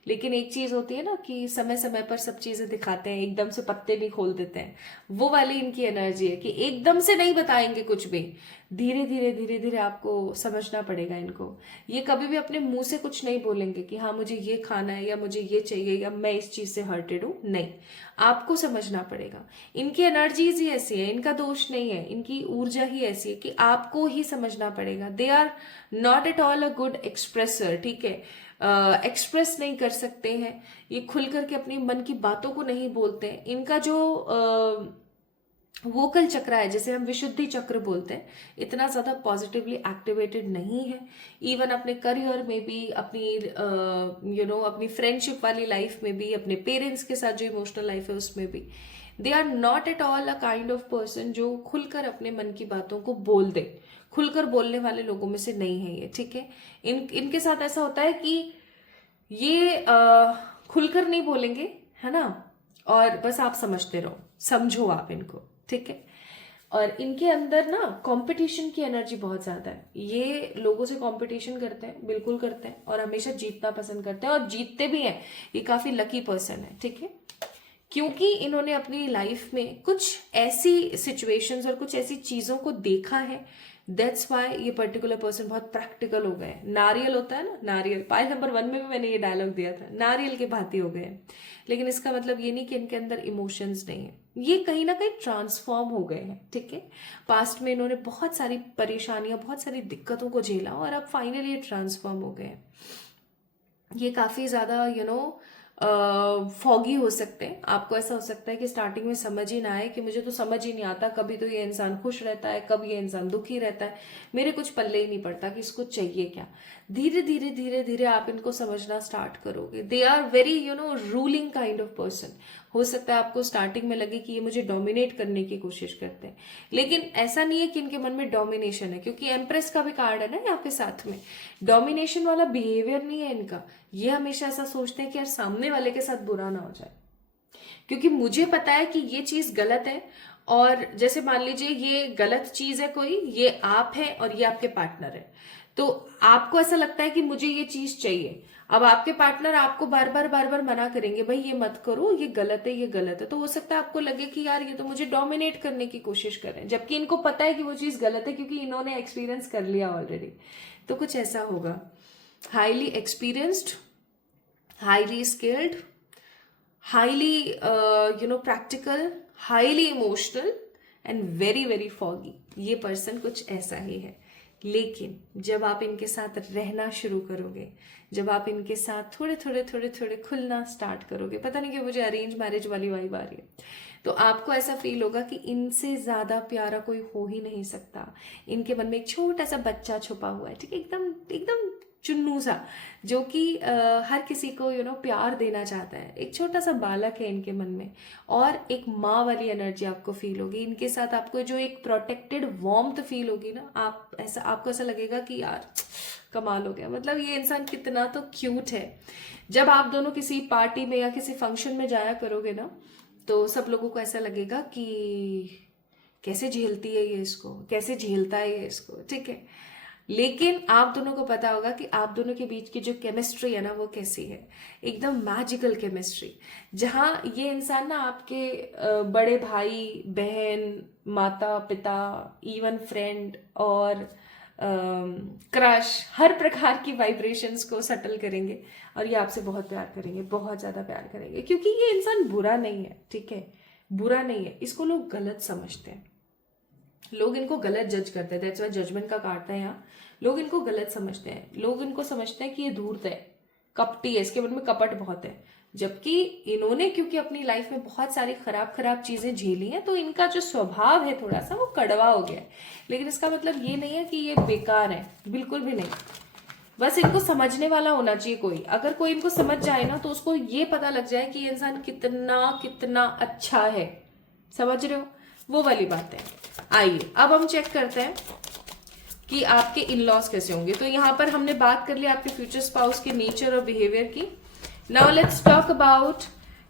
लेकिन एक चीज होती है ना कि समय समय पर सब चीजें दिखाते हैं, एकदम से पत्ते नहीं खोल देते हैं। वो वाली इनकी एनर्जी है कि एकदम से नहीं बताएंगे कुछ भी, धीरे धीरे धीरे धीरे आपको समझना पड़ेगा इनको। ये कभी भी अपने मुंह से कुछ नहीं बोलेंगे कि हाँ मुझे ये खाना है या मुझे ये चाहिए या मैं इस चीज से हर्टेड हूं, नहीं, आपको समझना पड़ेगा। इनकी एनर्जीज ही ऐसी है, इनका दोष नहीं है, इनकी ऊर्जा ही ऐसी है कि आपको ही समझना पड़ेगा। They are not at all a good expresser, ठीक है, एक्सप्रेस नहीं कर सकते हैं ये, खुल करके अपनी मन की बातों को नहीं बोलते हैं। इनका जो वोकल चक्र है, जैसे हम विशुद्धि चक्र बोलते हैं, इतना ज्यादा पॉजिटिवली एक्टिवेटेड नहीं है। इवन अपने करियर में भी, अपनी अपनी फ्रेंडशिप वाली लाइफ में भी, अपने पेरेंट्स के साथ जो इमोशनल लाइफ है उसमें भी, they are not at all a kind of person जो खुलकर अपने मन की बातों को बोल दे। खुलकर बोलने वाले लोगों में से नहीं है ये, ठीक है। इनके साथ ऐसा होता है कि ये खुलकर नहीं बोलेंगे, है ना, और बस आप समझते रहो, समझो आप इनको, ठीक है। और इनके अंदर ना कंपटीशन की एनर्जी बहुत ज्यादा है। ये लोगों से कंपटीशन करते हैं, बिल्कुल करते हैं, और हमेशा जीतना पसंद करते हैं और जीतते भी हैं। ये काफी लकी पर्सन है, ठीक है, क्योंकि इन्होंने अपनी लाइफ में कुछ ऐसी सिचुएशंस और कुछ ऐसी चीजों को देखा है। दैट्स वाई ये पर्टिकुलर पर्सन बहुत प्रैक्टिकल हो गए। नारियल होता है ना, नारियल, पाइल नंबर 1 में भी मैंने ये डायलॉग दिया था, नारियल के भांति हो गए। लेकिन इसका मतलब ये नहीं कि इनके अंदर इमोशंस नहीं है, ये कहीं ना कहीं ट्रांसफॉर्म हो गए हैं, ठीक है। पास्ट में इन्होंने बहुत सारी परेशानियां, बहुत सारी दिक्कतों को झेला और अब फाइनली ये ट्रांसफॉर्म हो गए। ये काफी ज्यादा फॉगी हो सकते हैं। आपको ऐसा हो सकता है कि स्टार्टिंग में समझ ही ना आए कि मुझे तो समझ ही नहीं आता, कभी तो ये इंसान खुश रहता है, कभी ये इंसान दुखी रहता है, मेरे कुछ पल्ले ही नहीं पड़ता कि इसको चाहिए क्या। धीरे धीरे धीरे धीरे आप इनको समझना स्टार्ट करोगे। They are very ruling kind of person. हो सकता है आपको स्टार्टिंग में लगे कि ये मुझे डोमिनेट करने की कोशिश करते हैं, लेकिन ऐसा नहीं है कि इनके मन में डोमिनेशन है, क्योंकि एम्प्रेस का भी कार्ड है ना यहाँ पे साथ में। डोमिनेशन वाला बिहेवियर नहीं है इनका। ये हमेशा ऐसा सोचते हैं कि यार सामने वाले के साथ बुरा ना हो जाए, क्योंकि मुझे पता है कि ये चीज गलत है। और जैसे मान लीजिए ये गलत चीज है कोई, ये आप है और ये आपके पार्टनर है, तो आपको ऐसा लगता है कि मुझे ये चीज चाहिए। अब आपके पार्टनर आपको बार बार मना करेंगे, भाई ये मत करो, ये गलत है, ये गलत है। तो हो सकता है आपको लगे कि यार ये तो मुझे डोमिनेट करने की कोशिश कर रहे हैं, जबकि इनको पता है कि वो चीज गलत है, क्योंकि इन्होंने एक्सपीरियंस कर लिया ऑलरेडी। तो कुछ ऐसा होगा। Highly experienced, highly skilled, highly practical, highly emotional and very very foggy. ये पर्सन कुछ ऐसा ही है। लेकिन जब आप इनके साथ रहना शुरू करोगे, जब आप इनके साथ थोड़े थोड़े थोड़े थोड़े खुलना स्टार्ट करोगे, पता नहीं क्यों मुझे अरेंज मैरिज वाली वाइब आ रही है, तो आपको ऐसा फील होगा कि इनसे ज्यादा प्यारा कोई हो ही नहीं सकता। इनके मन में एक छोटा सा बच्चा छुपा हुआ है, ठीक है, एकदम एकदम चुन्नू सा, जो कि हर किसी को प्यार देना चाहता है। एक छोटा सा बालक है इनके मन में, और एक माँ वाली एनर्जी आपको फील होगी इनके साथ। आपको जो एक प्रोटेक्टेड वार्मथ फील होगी ना, आपको ऐसा लगेगा कि यार कमाल हो गया, मतलब ये इंसान कितना तो क्यूट है। जब आप दोनों किसी पार्टी में या किसी फंक्शन में जाया करोगे ना, तो सब लोगों को ऐसा लगेगा कि कैसे झेलती है ये इसको, कैसे झेलता है ये इसको, ठीक है। लेकिन आप दोनों को पता होगा कि आप दोनों के बीच की जो केमिस्ट्री है ना वो कैसी है, एकदम मैजिकल केमिस्ट्री, जहाँ ये इंसान ना आपके बड़े भाई बहन, माता पिता, इवन फ्रेंड और क्रश, हर प्रकार की वाइब्रेशंस को सेटल करेंगे और ये आपसे बहुत प्यार करेंगे, बहुत ज़्यादा प्यार करेंगे, क्योंकि ये इंसान बुरा नहीं है, ठीक है, बुरा नहीं है। इसको लोग गलत समझते हैं, लोग इनको गलत जज करते हैं, दैट्स व्हाई जजमेंट का काटते हैं यहाँ। लोग इनको गलत समझते हैं, लोग इनको समझते हैं कि ये धूर्त है, कपटी है, इसके मन में कपट बहुत है, जबकि इन्होंने क्योंकि अपनी लाइफ में बहुत सारी खराब खराब चीजें झेली हैं, तो इनका जो स्वभाव है थोड़ा सा वो कड़वा हो गया है। लेकिन इसका मतलब ये नहीं है कि ये बेकार है, बिल्कुल भी नहीं। बस इनको समझने वाला होना चाहिए कोई, अगर कोई इनको समझ जाए ना तो उसको ये पता लग जाए कि ये इंसान कितना कितना अच्छा है, समझ रहे हो, वो वाली बात है। आइए अब हम चेक करते हैं कि आपके इन लॉज कैसे होंगे। तो यहाँ पर हमने बात कर ली आपके फ्यूचर स्पाउस के नेचर और बिहेवियर की। नाउ लेट्स टॉक अबाउट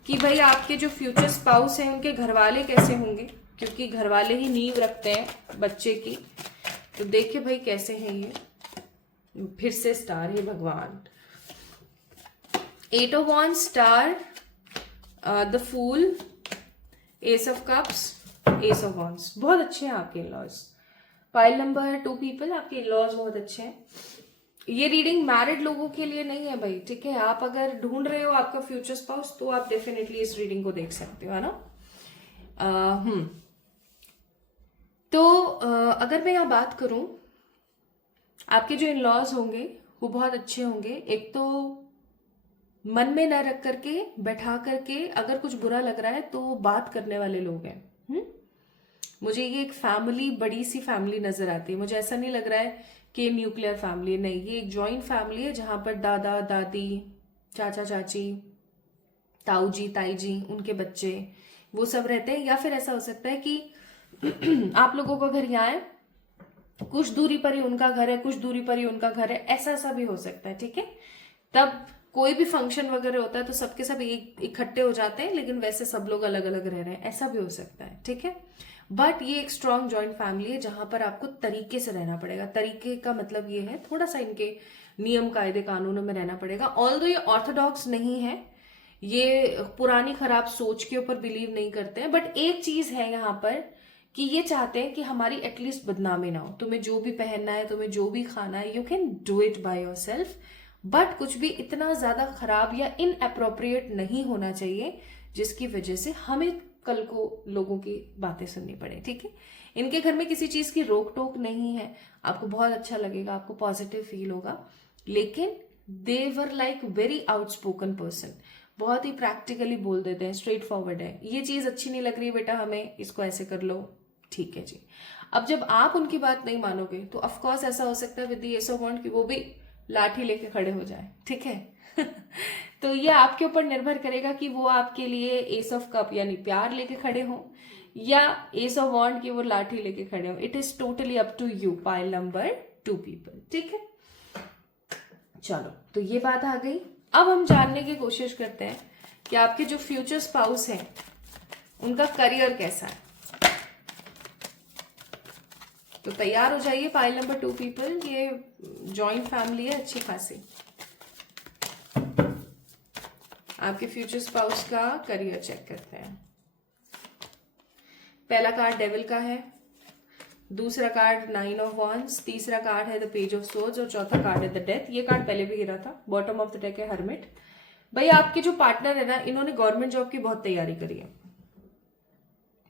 कि भाई आपके जो फ्यूचर स्पाउस हैं उनके घर वाले कैसे होंगे, क्योंकि घर वाले ही नींव रखते हैं बच्चे की। तो देखिए भाई कैसे हैं ये, फिर से स्टार है भगवान, 8 of wands, star, the fool, ace of cups, ace of wands. बहुत अच्छे हैं आपके इन-लॉज। पाइल नंबर 2 पीपल, आपके इन-लॉज बहुत अच्छे हैं। ये रीडिंग मैरिड लोगों के लिए नहीं है भाई, ठीक है। आप अगर ढूंढ रहे हो आपका फ्यूचर स्पाउस तो आप डेफिनेटली इस रीडिंग को देख सकते हो, है ना। तो अगर मैं यहाँ बात करूं, आपके जो इन लॉज होंगे वो बहुत अच्छे होंगे। एक तो मन में न रख करके, बैठा करके, अगर कुछ बुरा लग रहा है तो बात करने वाले लोग हैं। मुझे ये एक फैमिली, बड़ी सी फैमिली नजर आती है। मुझे ऐसा नहीं लग रहा है कि न्यूक्लियर फैमिली है, नहीं, ये एक जॉइंट फैमिली है जहां पर दादा दादी, चाचा चाची, ताऊ जी ताई जी, उनके बच्चे, वो सब रहते हैं। या फिर ऐसा हो सकता है कि आप लोगों का घर यहाँ है, कुछ दूरी पर ही उनका घर है, कुछ दूरी पर ही उनका घर है, ऐसा ऐसा भी हो सकता है, ठीक है। तब कोई भी फंक्शन वगैरह होता है तो सबके सब इकट्ठे हो जाते हैं, लेकिन वैसे सब लोग अलग अलग रह रहे हैं, ऐसा भी हो सकता है, ठीक है। बट ये एक स्ट्रॉन्ग जॉइंट फैमिली है जहां पर आपको तरीके से रहना पड़ेगा। तरीके का मतलब ये है थोड़ा सा इनके नियम कायदे कानूनों में रहना पड़ेगा। ऑल्दो ये ऑर्थोडॉक्स नहीं है, ये पुरानी खराब सोच के ऊपर बिलीव नहीं करते हैं, बट एक चीज है यहाँ पर कि ये चाहते हैं कि हमारी एटलीस्ट बदनामी ना हो। तुम्हें जो भी पहनना है, तुम्हें जो भी खाना है, you can do it by your self, but कुछ भी इतना ज्यादा खराब या इनअप्रोप्रिएट नहीं होना चाहिए जिसकी वजह से हमें कल को लोगों की बातें सुननी पड़े, ठीक है। इनके घर में किसी चीज की रोक टोक नहीं है, आपको बहुत अच्छा लगेगा, आपको पॉजिटिव फील होगा। लेकिन they were like very outspoken person, बहुत ही प्रैक्टिकली बोल देते हैं, स्ट्रेट फॉरवर्ड है। ये चीज अच्छी नहीं लग रही बेटा हमें, इसको ऐसे कर लो, ठीक है जी। अब जब आप उनकी बात नहीं मानोगे तो ऑफकोर्स ऐसा हो सकता है विद द एस ऑफ वांड कि वो भी लाठी लेके खड़े हो जाए, ठीक है। तो ये आपके ऊपर निर्भर करेगा कि वो आपके लिए एस ऑफ कप यानी प्यार लेके खड़े हो या एस ऑफ वांड की वो लाठी लेके खड़े हो। It is totally up to you, pile number 2 people, ठीक है। चलो, तो ये बात आ गई। अब हम जानने की कोशिश करते हैं कि आपके जो फ्यूचर स्पाउस हैं उनका करियर कैसा है। तो तैयार हो जाइए पाइल नंबर 2 पीपल, ये जॉइंट फैमिली है अच्छी खासी। आपके फ्यूचर स्पाउस का करियर चेक करते हैं। पहला कार्ड डेविल का है, दूसरा कार्ड 9 ऑफ वॉन्ड्स, तीसरा कार्ड है द पेज ऑफ सोर्ड्स और चौथा कार्ड है द डेथ। ये कार्ड पहले भी गिरा था। बॉटम ऑफ द डेक है हर्मिट। भाई आपके जो पार्टनर है ना, इन्होंने गवर्नमेंट जॉब की बहुत तैयारी करी है,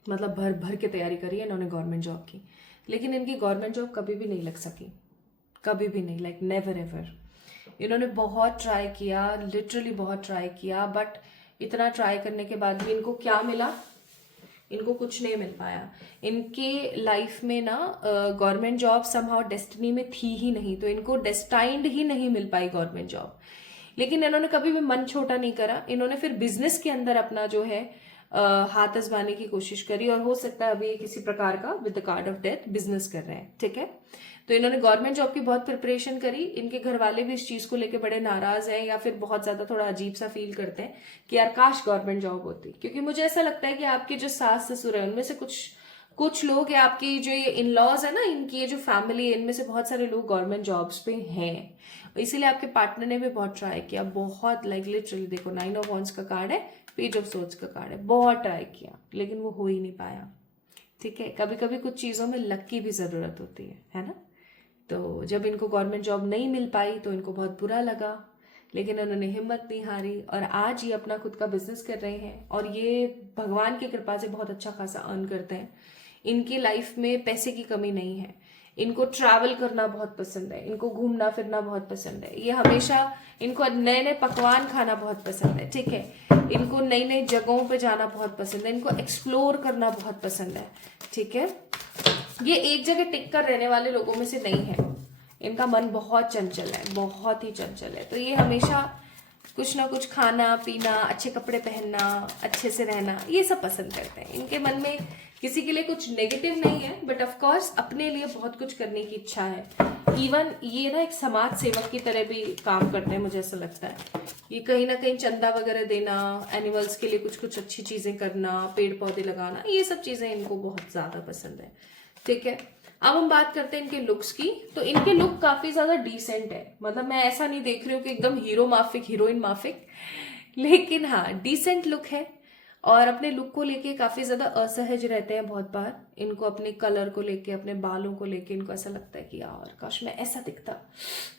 मतलब भर भर के तैयारी करी है इन्होंने गवर्नमेंट जॉब की, लेकिन इनकी गवर्नमेंट जॉब कभी भी नहीं लग सकी, कभी भी नहीं, लाइक नेवर एवर। इन्होंने बहुत ट्राई किया, लिटरली बहुत ट्राई किया, बट इतना ट्राई करने के बाद भी इनको क्या मिला? इनको कुछ नहीं मिल पाया। इनके लाइफ में ना गवर्नमेंट जॉब समहाउ डेस्टिनी में थी ही नहीं, तो इनको डेस्टाइंड ही नहीं मिल पाई गवर्नमेंट जॉब। लेकिन इन्होंने कभी भी मन छोटा नहीं करा। इन्होंने फिर बिजनेस के अंदर अपना जो है हाथ आजमाने की कोशिश करी, और हो सकता है अभी किसी प्रकार का with the card of death business कर रहे हैं, ठीक है। तो इन्होंने गवर्नमेंट जॉब की बहुत प्रिपरेशन करी। इनके घर वाले भी इस चीज को लेकर बड़े नाराज हैं, या फिर बहुत ज्यादा थोड़ा अजीब सा फील करते हैं कि यार काश गवर्नमेंट जॉब होती, क्योंकि मुझे ऐसा लगता है कि आपके जो सास ससुर है उनमें से कुछ कुछ लोग है आपकी जो ये इन लॉज है ना, इनकी ये जो फैमिली है, इनमें से बहुत सारे लोग गवर्नमेंट जॉब्स पे हैं, इसीलिए आपके पार्टनर ने भी बहुत ट्राई किया, बहुत लाइक लिटरली देखो 9 ऑफ वॉन्ड्स का कार्ड है, पेज ऑफ सोर्ड्स का कार्ड है, बहुत ट्राई किया लेकिन वो हो ही नहीं पाया। ठीक है, कभी कभी कुछ चीज़ों में लक की भी ज़रूरत होती है ना। तो जब इनको गवर्नमेंट जॉब नहीं मिल पाई तो इनको बहुत बुरा लगा, लेकिन उन्होंने हिम्मत नहीं हारी और आज ये अपना खुद का बिजनेस कर रहे हैं और ये भगवान की कृपा से बहुत अच्छा खासा अर्न करते हैं। इनकी लाइफ में पैसे की कमी नहीं है, इनको ट्रैवल करना बहुत पसंद है, इनको घूमना फिरना बहुत पसंद है, ये हमेशा इनको नए नए पकवान खाना बहुत पसंद है। ठीक है, इनको नई नई जगहों पे जाना बहुत पसंद है, इनको एक्सप्लोर करना बहुत पसंद है। ठीक है, ये एक जगह टिक कर रहने वाले लोगों में से नहीं है, इनका मन बहुत चंचल है, बहुत ही चंचल है। तो ये हमेशा कुछ ना कुछ खाना पीना, अच्छे कपड़े पहनना, अच्छे से रहना, ये सब पसंद करते हैं। इनके मन में किसी के लिए कुछ नेगेटिव नहीं है, बट ऑफ कोर्स अपने लिए बहुत कुछ करने की इच्छा है। इवन ये ना एक समाज सेवक की तरह भी काम करते हैं, मुझे ऐसा लगता है। ये कहीं ना कहीं चंदा वगैरह देना, एनिमल्स के लिए कुछ कुछ अच्छी चीजें करना, पेड़ पौधे लगाना, ये सब चीजें इनको बहुत ज्यादा पसंद है। ठीक है, अब हम बात करते हैं इनके लुक्स की। तो इनके लुक काफी ज्यादा डिसेंट है, मतलब मैं ऐसा नहीं देख रही हूँ कि एकदम हीरो माफिक, हीरोइन माफिक, लेकिन हाँ डिसेंट लुक है। और अपने लुक को लेके काफी ज्यादा असहज रहते हैं बहुत बार। इनको अपने कलर को लेके, अपने बालों को लेके इनको ऐसा लगता है कि यार काश मैं ऐसा दिखता,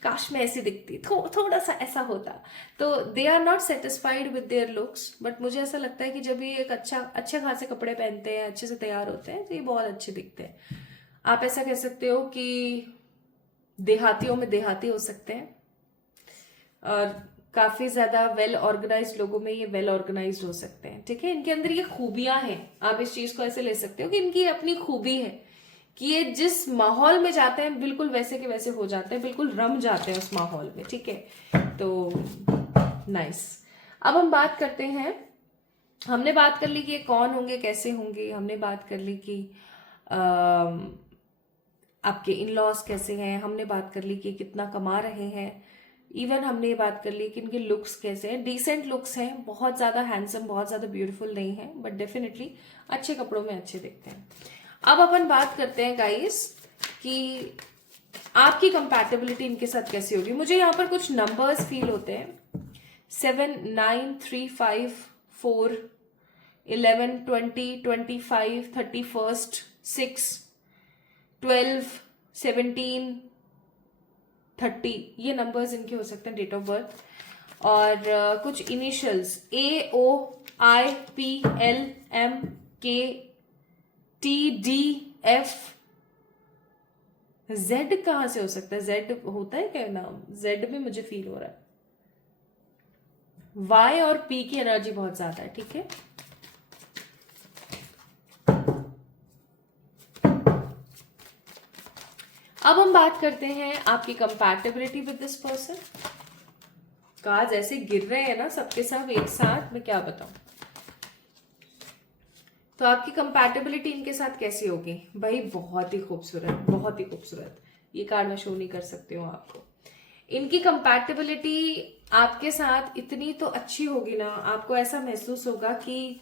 काश मैं ऐसी दिखती, थोड़ा सा ऐसा होता। तो they are not satisfied with their looks, but मुझे ऐसा लगता है कि जब ये एक अच्छे खासे कपड़े पहनते हैं, अच्छे से तैयार होते हैं, तो ये बहुत अच्छे दिखते हैं। आप ऐसा कह सकते हो कि देहातियों में देहाती हो सकते हैं और काफी ज्यादा वेल ऑर्गेनाइज्ड लोगों में ये वेल ऑर्गेनाइज्ड हो सकते हैं। ठीक है, इनके अंदर ये खूबियां हैं, आप इस चीज को ऐसे ले सकते हो कि इनकी अपनी खूबी है कि ये जिस माहौल में जाते हैं बिल्कुल वैसे के वैसे हो जाते हैं, बिल्कुल रम जाते हैं उस माहौल में। ठीक है, तो नाइस। अब हम बात करते हैं, हमने बात कर ली कि ये कौन होंगे, कैसे होंगे, हमने बात कर ली कि आपके इन लॉज कैसे हैं, हमने बात कर ली कि कितना कमा रहे हैं, इवन हमने ये बात कर ली कि इनके लुक्स कैसे हैं, डिसेंट लुक्स हैं, बहुत ज्यादा हैंडसम, बहुत ज्यादा ब्यूटीफुल नहीं है, बट डेफिनेटली अच्छे कपड़ों में अच्छे दिखते हैं। अब अपन बात करते हैं गाइस कि आपकी कंपैटिबिलिटी इनके साथ कैसी होगी। मुझे यहाँ पर कुछ नंबर्स फील होते हैं, 7, 9, 3, 5, 4, 11, 20, 25, 31, 6, 12, 17, 30, ये नंबर्स इनके हो सकते हैं, डेट ऑफ बर्थ। और कुछ इनिशियल्स AOIPLMKTDF, Z कहाँ से हो सकता है, Z होता है क्या नाम, Z भी मुझे फील हो रहा है। Y और P की एनर्जी बहुत ज्यादा है। ठीक है, अब हम बात करते हैं आपकी compatibility with this person. Cards ऐसे गिर रहे हैं ना सबके सब एक साथ, मैं क्या बताऊं। तो आपकी कंपैटिबिलिटी इनके साथ कैसी होगी भाई, बहुत ही खूबसूरत, बहुत ही खूबसूरत। ये कार्ड मैं शो नहीं कर सकती हूँ आपको। इनकी कंपैटिबिलिटी आपके साथ इतनी तो अच्छी होगी ना, आपको ऐसा महसूस होगा कि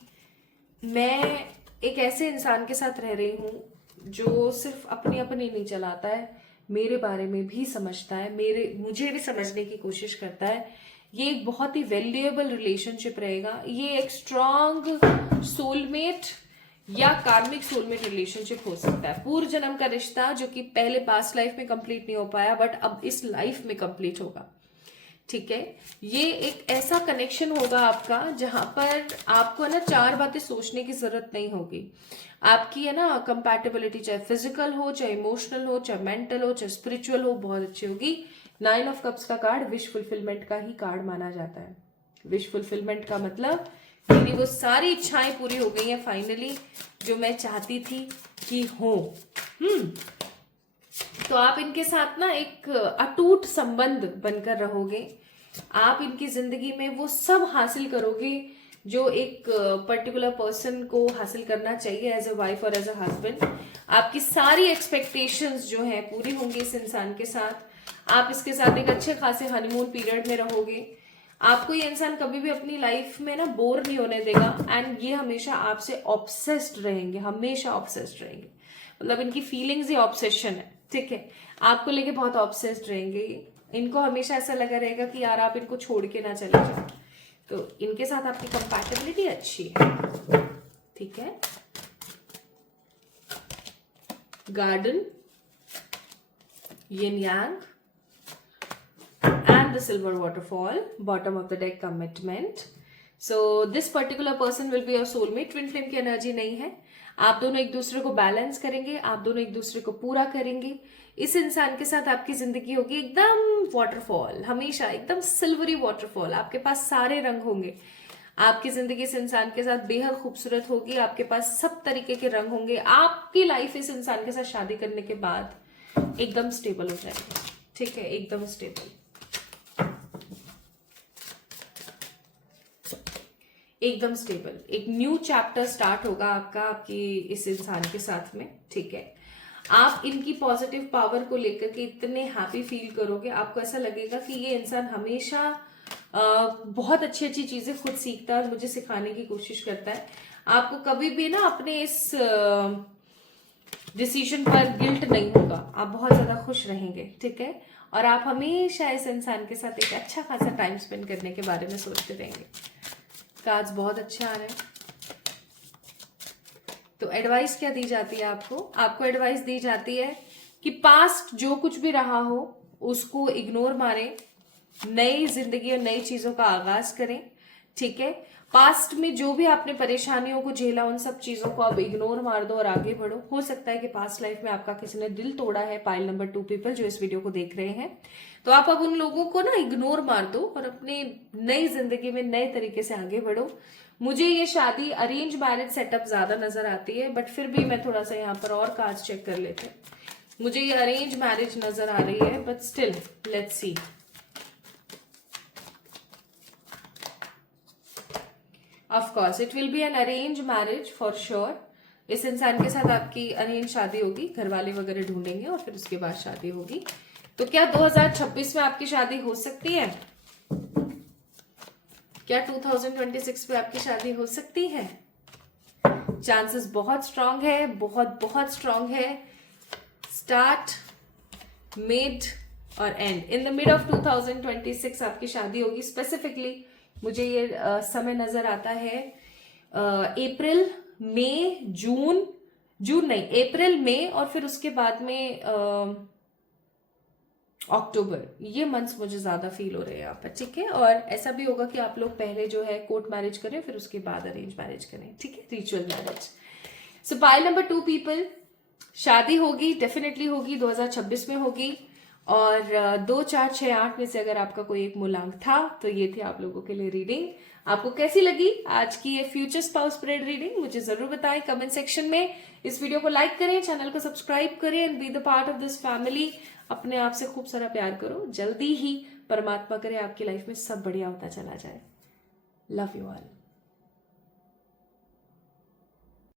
मैं एक ऐसे इंसान के साथ रह रही हूँ जो सिर्फ अपनी अपनी नहीं चलाता है, मेरे बारे में भी समझता है, मुझे भी समझने की कोशिश करता है। ये एक बहुत ही वैल्यूएबल रिलेशनशिप रहेगा। ये एक स्ट्रॉन्ग सोलमेट या कार्मिक सोलमेट रिलेशनशिप हो सकता है, पूर्व जन्म का रिश्ता जो कि पहले पास्ट लाइफ में कंप्लीट नहीं हो पाया बट अब इस लाइफ में कंप्लीट होगा। ठीक है, ये एक ऐसा कनेक्शन होगा आपका जहां पर आपको ना 4 बातें सोचने की जरूरत नहीं होगी। आपकी है ना कंपैटिबिलिटी, चाहे फिजिकल हो, चाहे इमोशनल हो, चाहे मेंटल हो, चाहे स्पिरिचुअल हो, बहुत अच्छी होगी। 9 ऑफ कप्स का कार्ड विश फुलफिलमेंट का ही कार्ड माना जाता है। विश फुलफिलमेंट का मतलब मेरी वो सारी इच्छाएं पूरी हो गई हैं फाइनली, जो मैं चाहती थी कि हो। तो आप इनके साथ ना एक अटूट संबंध बनकर रहोगे। आप इनकी जिंदगी में वो सब हासिल करोगे जो एक पर्टिकुलर पर्सन को हासिल करना चाहिए एज अ वाइफ और एज अ हस्बैंड। आपकी सारी एक्सपेक्टेशंस जो हैं पूरी होंगी इस इंसान के साथ। आप इसके साथ एक अच्छे खासे हनीमून पीरियड में रहोगे। आपको ये इंसान कभी भी अपनी लाइफ में ना बोर नहीं होने देगा, एंड ये हमेशा आपसे ऑब्सेस्ड रहेंगे, हमेशा ऑब्सेस्ड रहेंगे। मतलब इनकी फीलिंग्स ही ऑब्सेशन है, ठीक है। आपको लेके बहुत ऑब्सेस्ड रहेंगे ये। इनको हमेशा ऐसा लगा रहेगा कि यार आप इनको छोड़ के ना चले जाओ। तो इनके साथ आपकी कंपैटिबिलिटी अच्छी है, ठीक है। Garden, yin Yang and the silver waterfall, bottom of the deck commitment. So this particular person will be your soulmate. twin flame की एनर्जी नहीं है। आप दोनों एक दूसरे को बैलेंस करेंगे, आप दोनों एक दूसरे को पूरा करेंगे। इस इंसान के साथ आपकी जिंदगी होगी एकदम वाटरफॉल, हमेशा एकदम सिल्वरी वाटरफॉल। आपके पास सारे रंग होंगे। आपकी जिंदगी इस इंसान के साथ बेहद खूबसूरत होगी। आपके पास सब तरीके के रंग होंगे। आपकी लाइफ इस इंसान के साथ शादी करने के बाद एकदम स्टेबल हो जाएगी, ठीक है, एकदम स्टेबल, एकदम स्टेबल। एक न्यू चैप्टर स्टार्ट होगा आपका, आपकी इस इंसान के साथ में, ठीक है। आप इनकी पॉजिटिव पावर को लेकर के इतने हैप्पी फील करोगे, आपको ऐसा लगेगा कि ये इंसान हमेशा बहुत अच्छी अच्छी चीजें खुद सीखता है और मुझे सिखाने की कोशिश करता है। आपको कभी भी ना अपने इस डिसीजन पर गिल्ट नहीं होगा, आप बहुत ज्यादा खुश रहेंगे, ठीक है। और आप हमेशा इस इंसान के साथ एक अच्छा खासा टाइम स्पेंड करने के बारे में सोचते रहेंगे। कार्ड्स बहुत अच्छे आ रहे हैं। तो एडवाइस क्या दी जाती है आपको? आपको एडवाइस दी जाती है कि पास्ट जो कुछ भी रहा हो उसको इग्नोर मारें, नई जिंदगी और नई चीजों का आगाज करें, ठीक है। पास्ट में जो भी आपने परेशानियों को झेला, उन सब चीजों को आप इग्नोर मार दो और आगे बढ़ो। हो सकता है कि पास्ट लाइफ में आपका किसी ने दिल तोड़ा है, पाइल नंबर 2 पीपल जो इस वीडियो को देख रहे हैं, तो आप अब उन लोगों को ना इग्नोर मार दो और अपने नई जिंदगी में नए तरीके से आगे बढ़ो। मुझे ये शादी अरेंज मैरिज सेटअप ज्यादा नजर आती है, बट फिर भी मैं थोड़ा सा यहाँ पर और कार्ड्स चेक कर लेते हैं। मुझे ये अरेंज मैरिज नजर आ रही है, but still let's see. Of course it will be an arrange marriage for sure. इस इंसान के साथ आपकी अरेंज शादी होगी, घर वाले वगैरह ढूंढेंगे और फिर उसके बाद शादी होगी। तो क्या 2026 में आपकी शादी हो सकती है? क्या 2026 में आपकी शादी हो सकती है? चांसेस बहुत स्ट्रांग है, बहुत बहुत स्ट्रांग है। स्टार्ट, मिड और and, in the mid of 2026 आपकी शादी होगी। स्पेसिफिकली मुझे ये समय नजर आता है अप्रैल, मई, जून नहीं, अप्रैल, मई और फिर उसके बाद में अक्टूबर। ये मंथ्स मुझे ज्यादा फील हो रहे हैं यहाँ पर, ठीक है। और ऐसा भी होगा कि आप लोग पहले जो है कोर्ट मैरिज करें, फिर उसके बाद अरेंज मैरिज करें, ठीक है, रिचुअल मैरिज। सो पाइल नंबर 2 पीपल, शादी होगी, डेफिनेटली होगी, 2026 में होगी। और 2, 4, 6, 8 में से अगर आपका कोई एक मूलांक था तो ये थी आप लोगों के लिए रीडिंग। आपको कैसी लगी आज की ये फ्यूचर स्पाउस स्प्रेड रीडिंग? मुझे जरूर बताएं कमेंट सेक्शन में। इस वीडियो को लाइक करें, चैनल को सब्सक्राइब करें and be the part of this family. अपने आप से खूब सारा प्यार करो। जल्दी ही परमात्मा करे आपकी लाइफ में सब बढ़िया होता चला जाए। Love you all.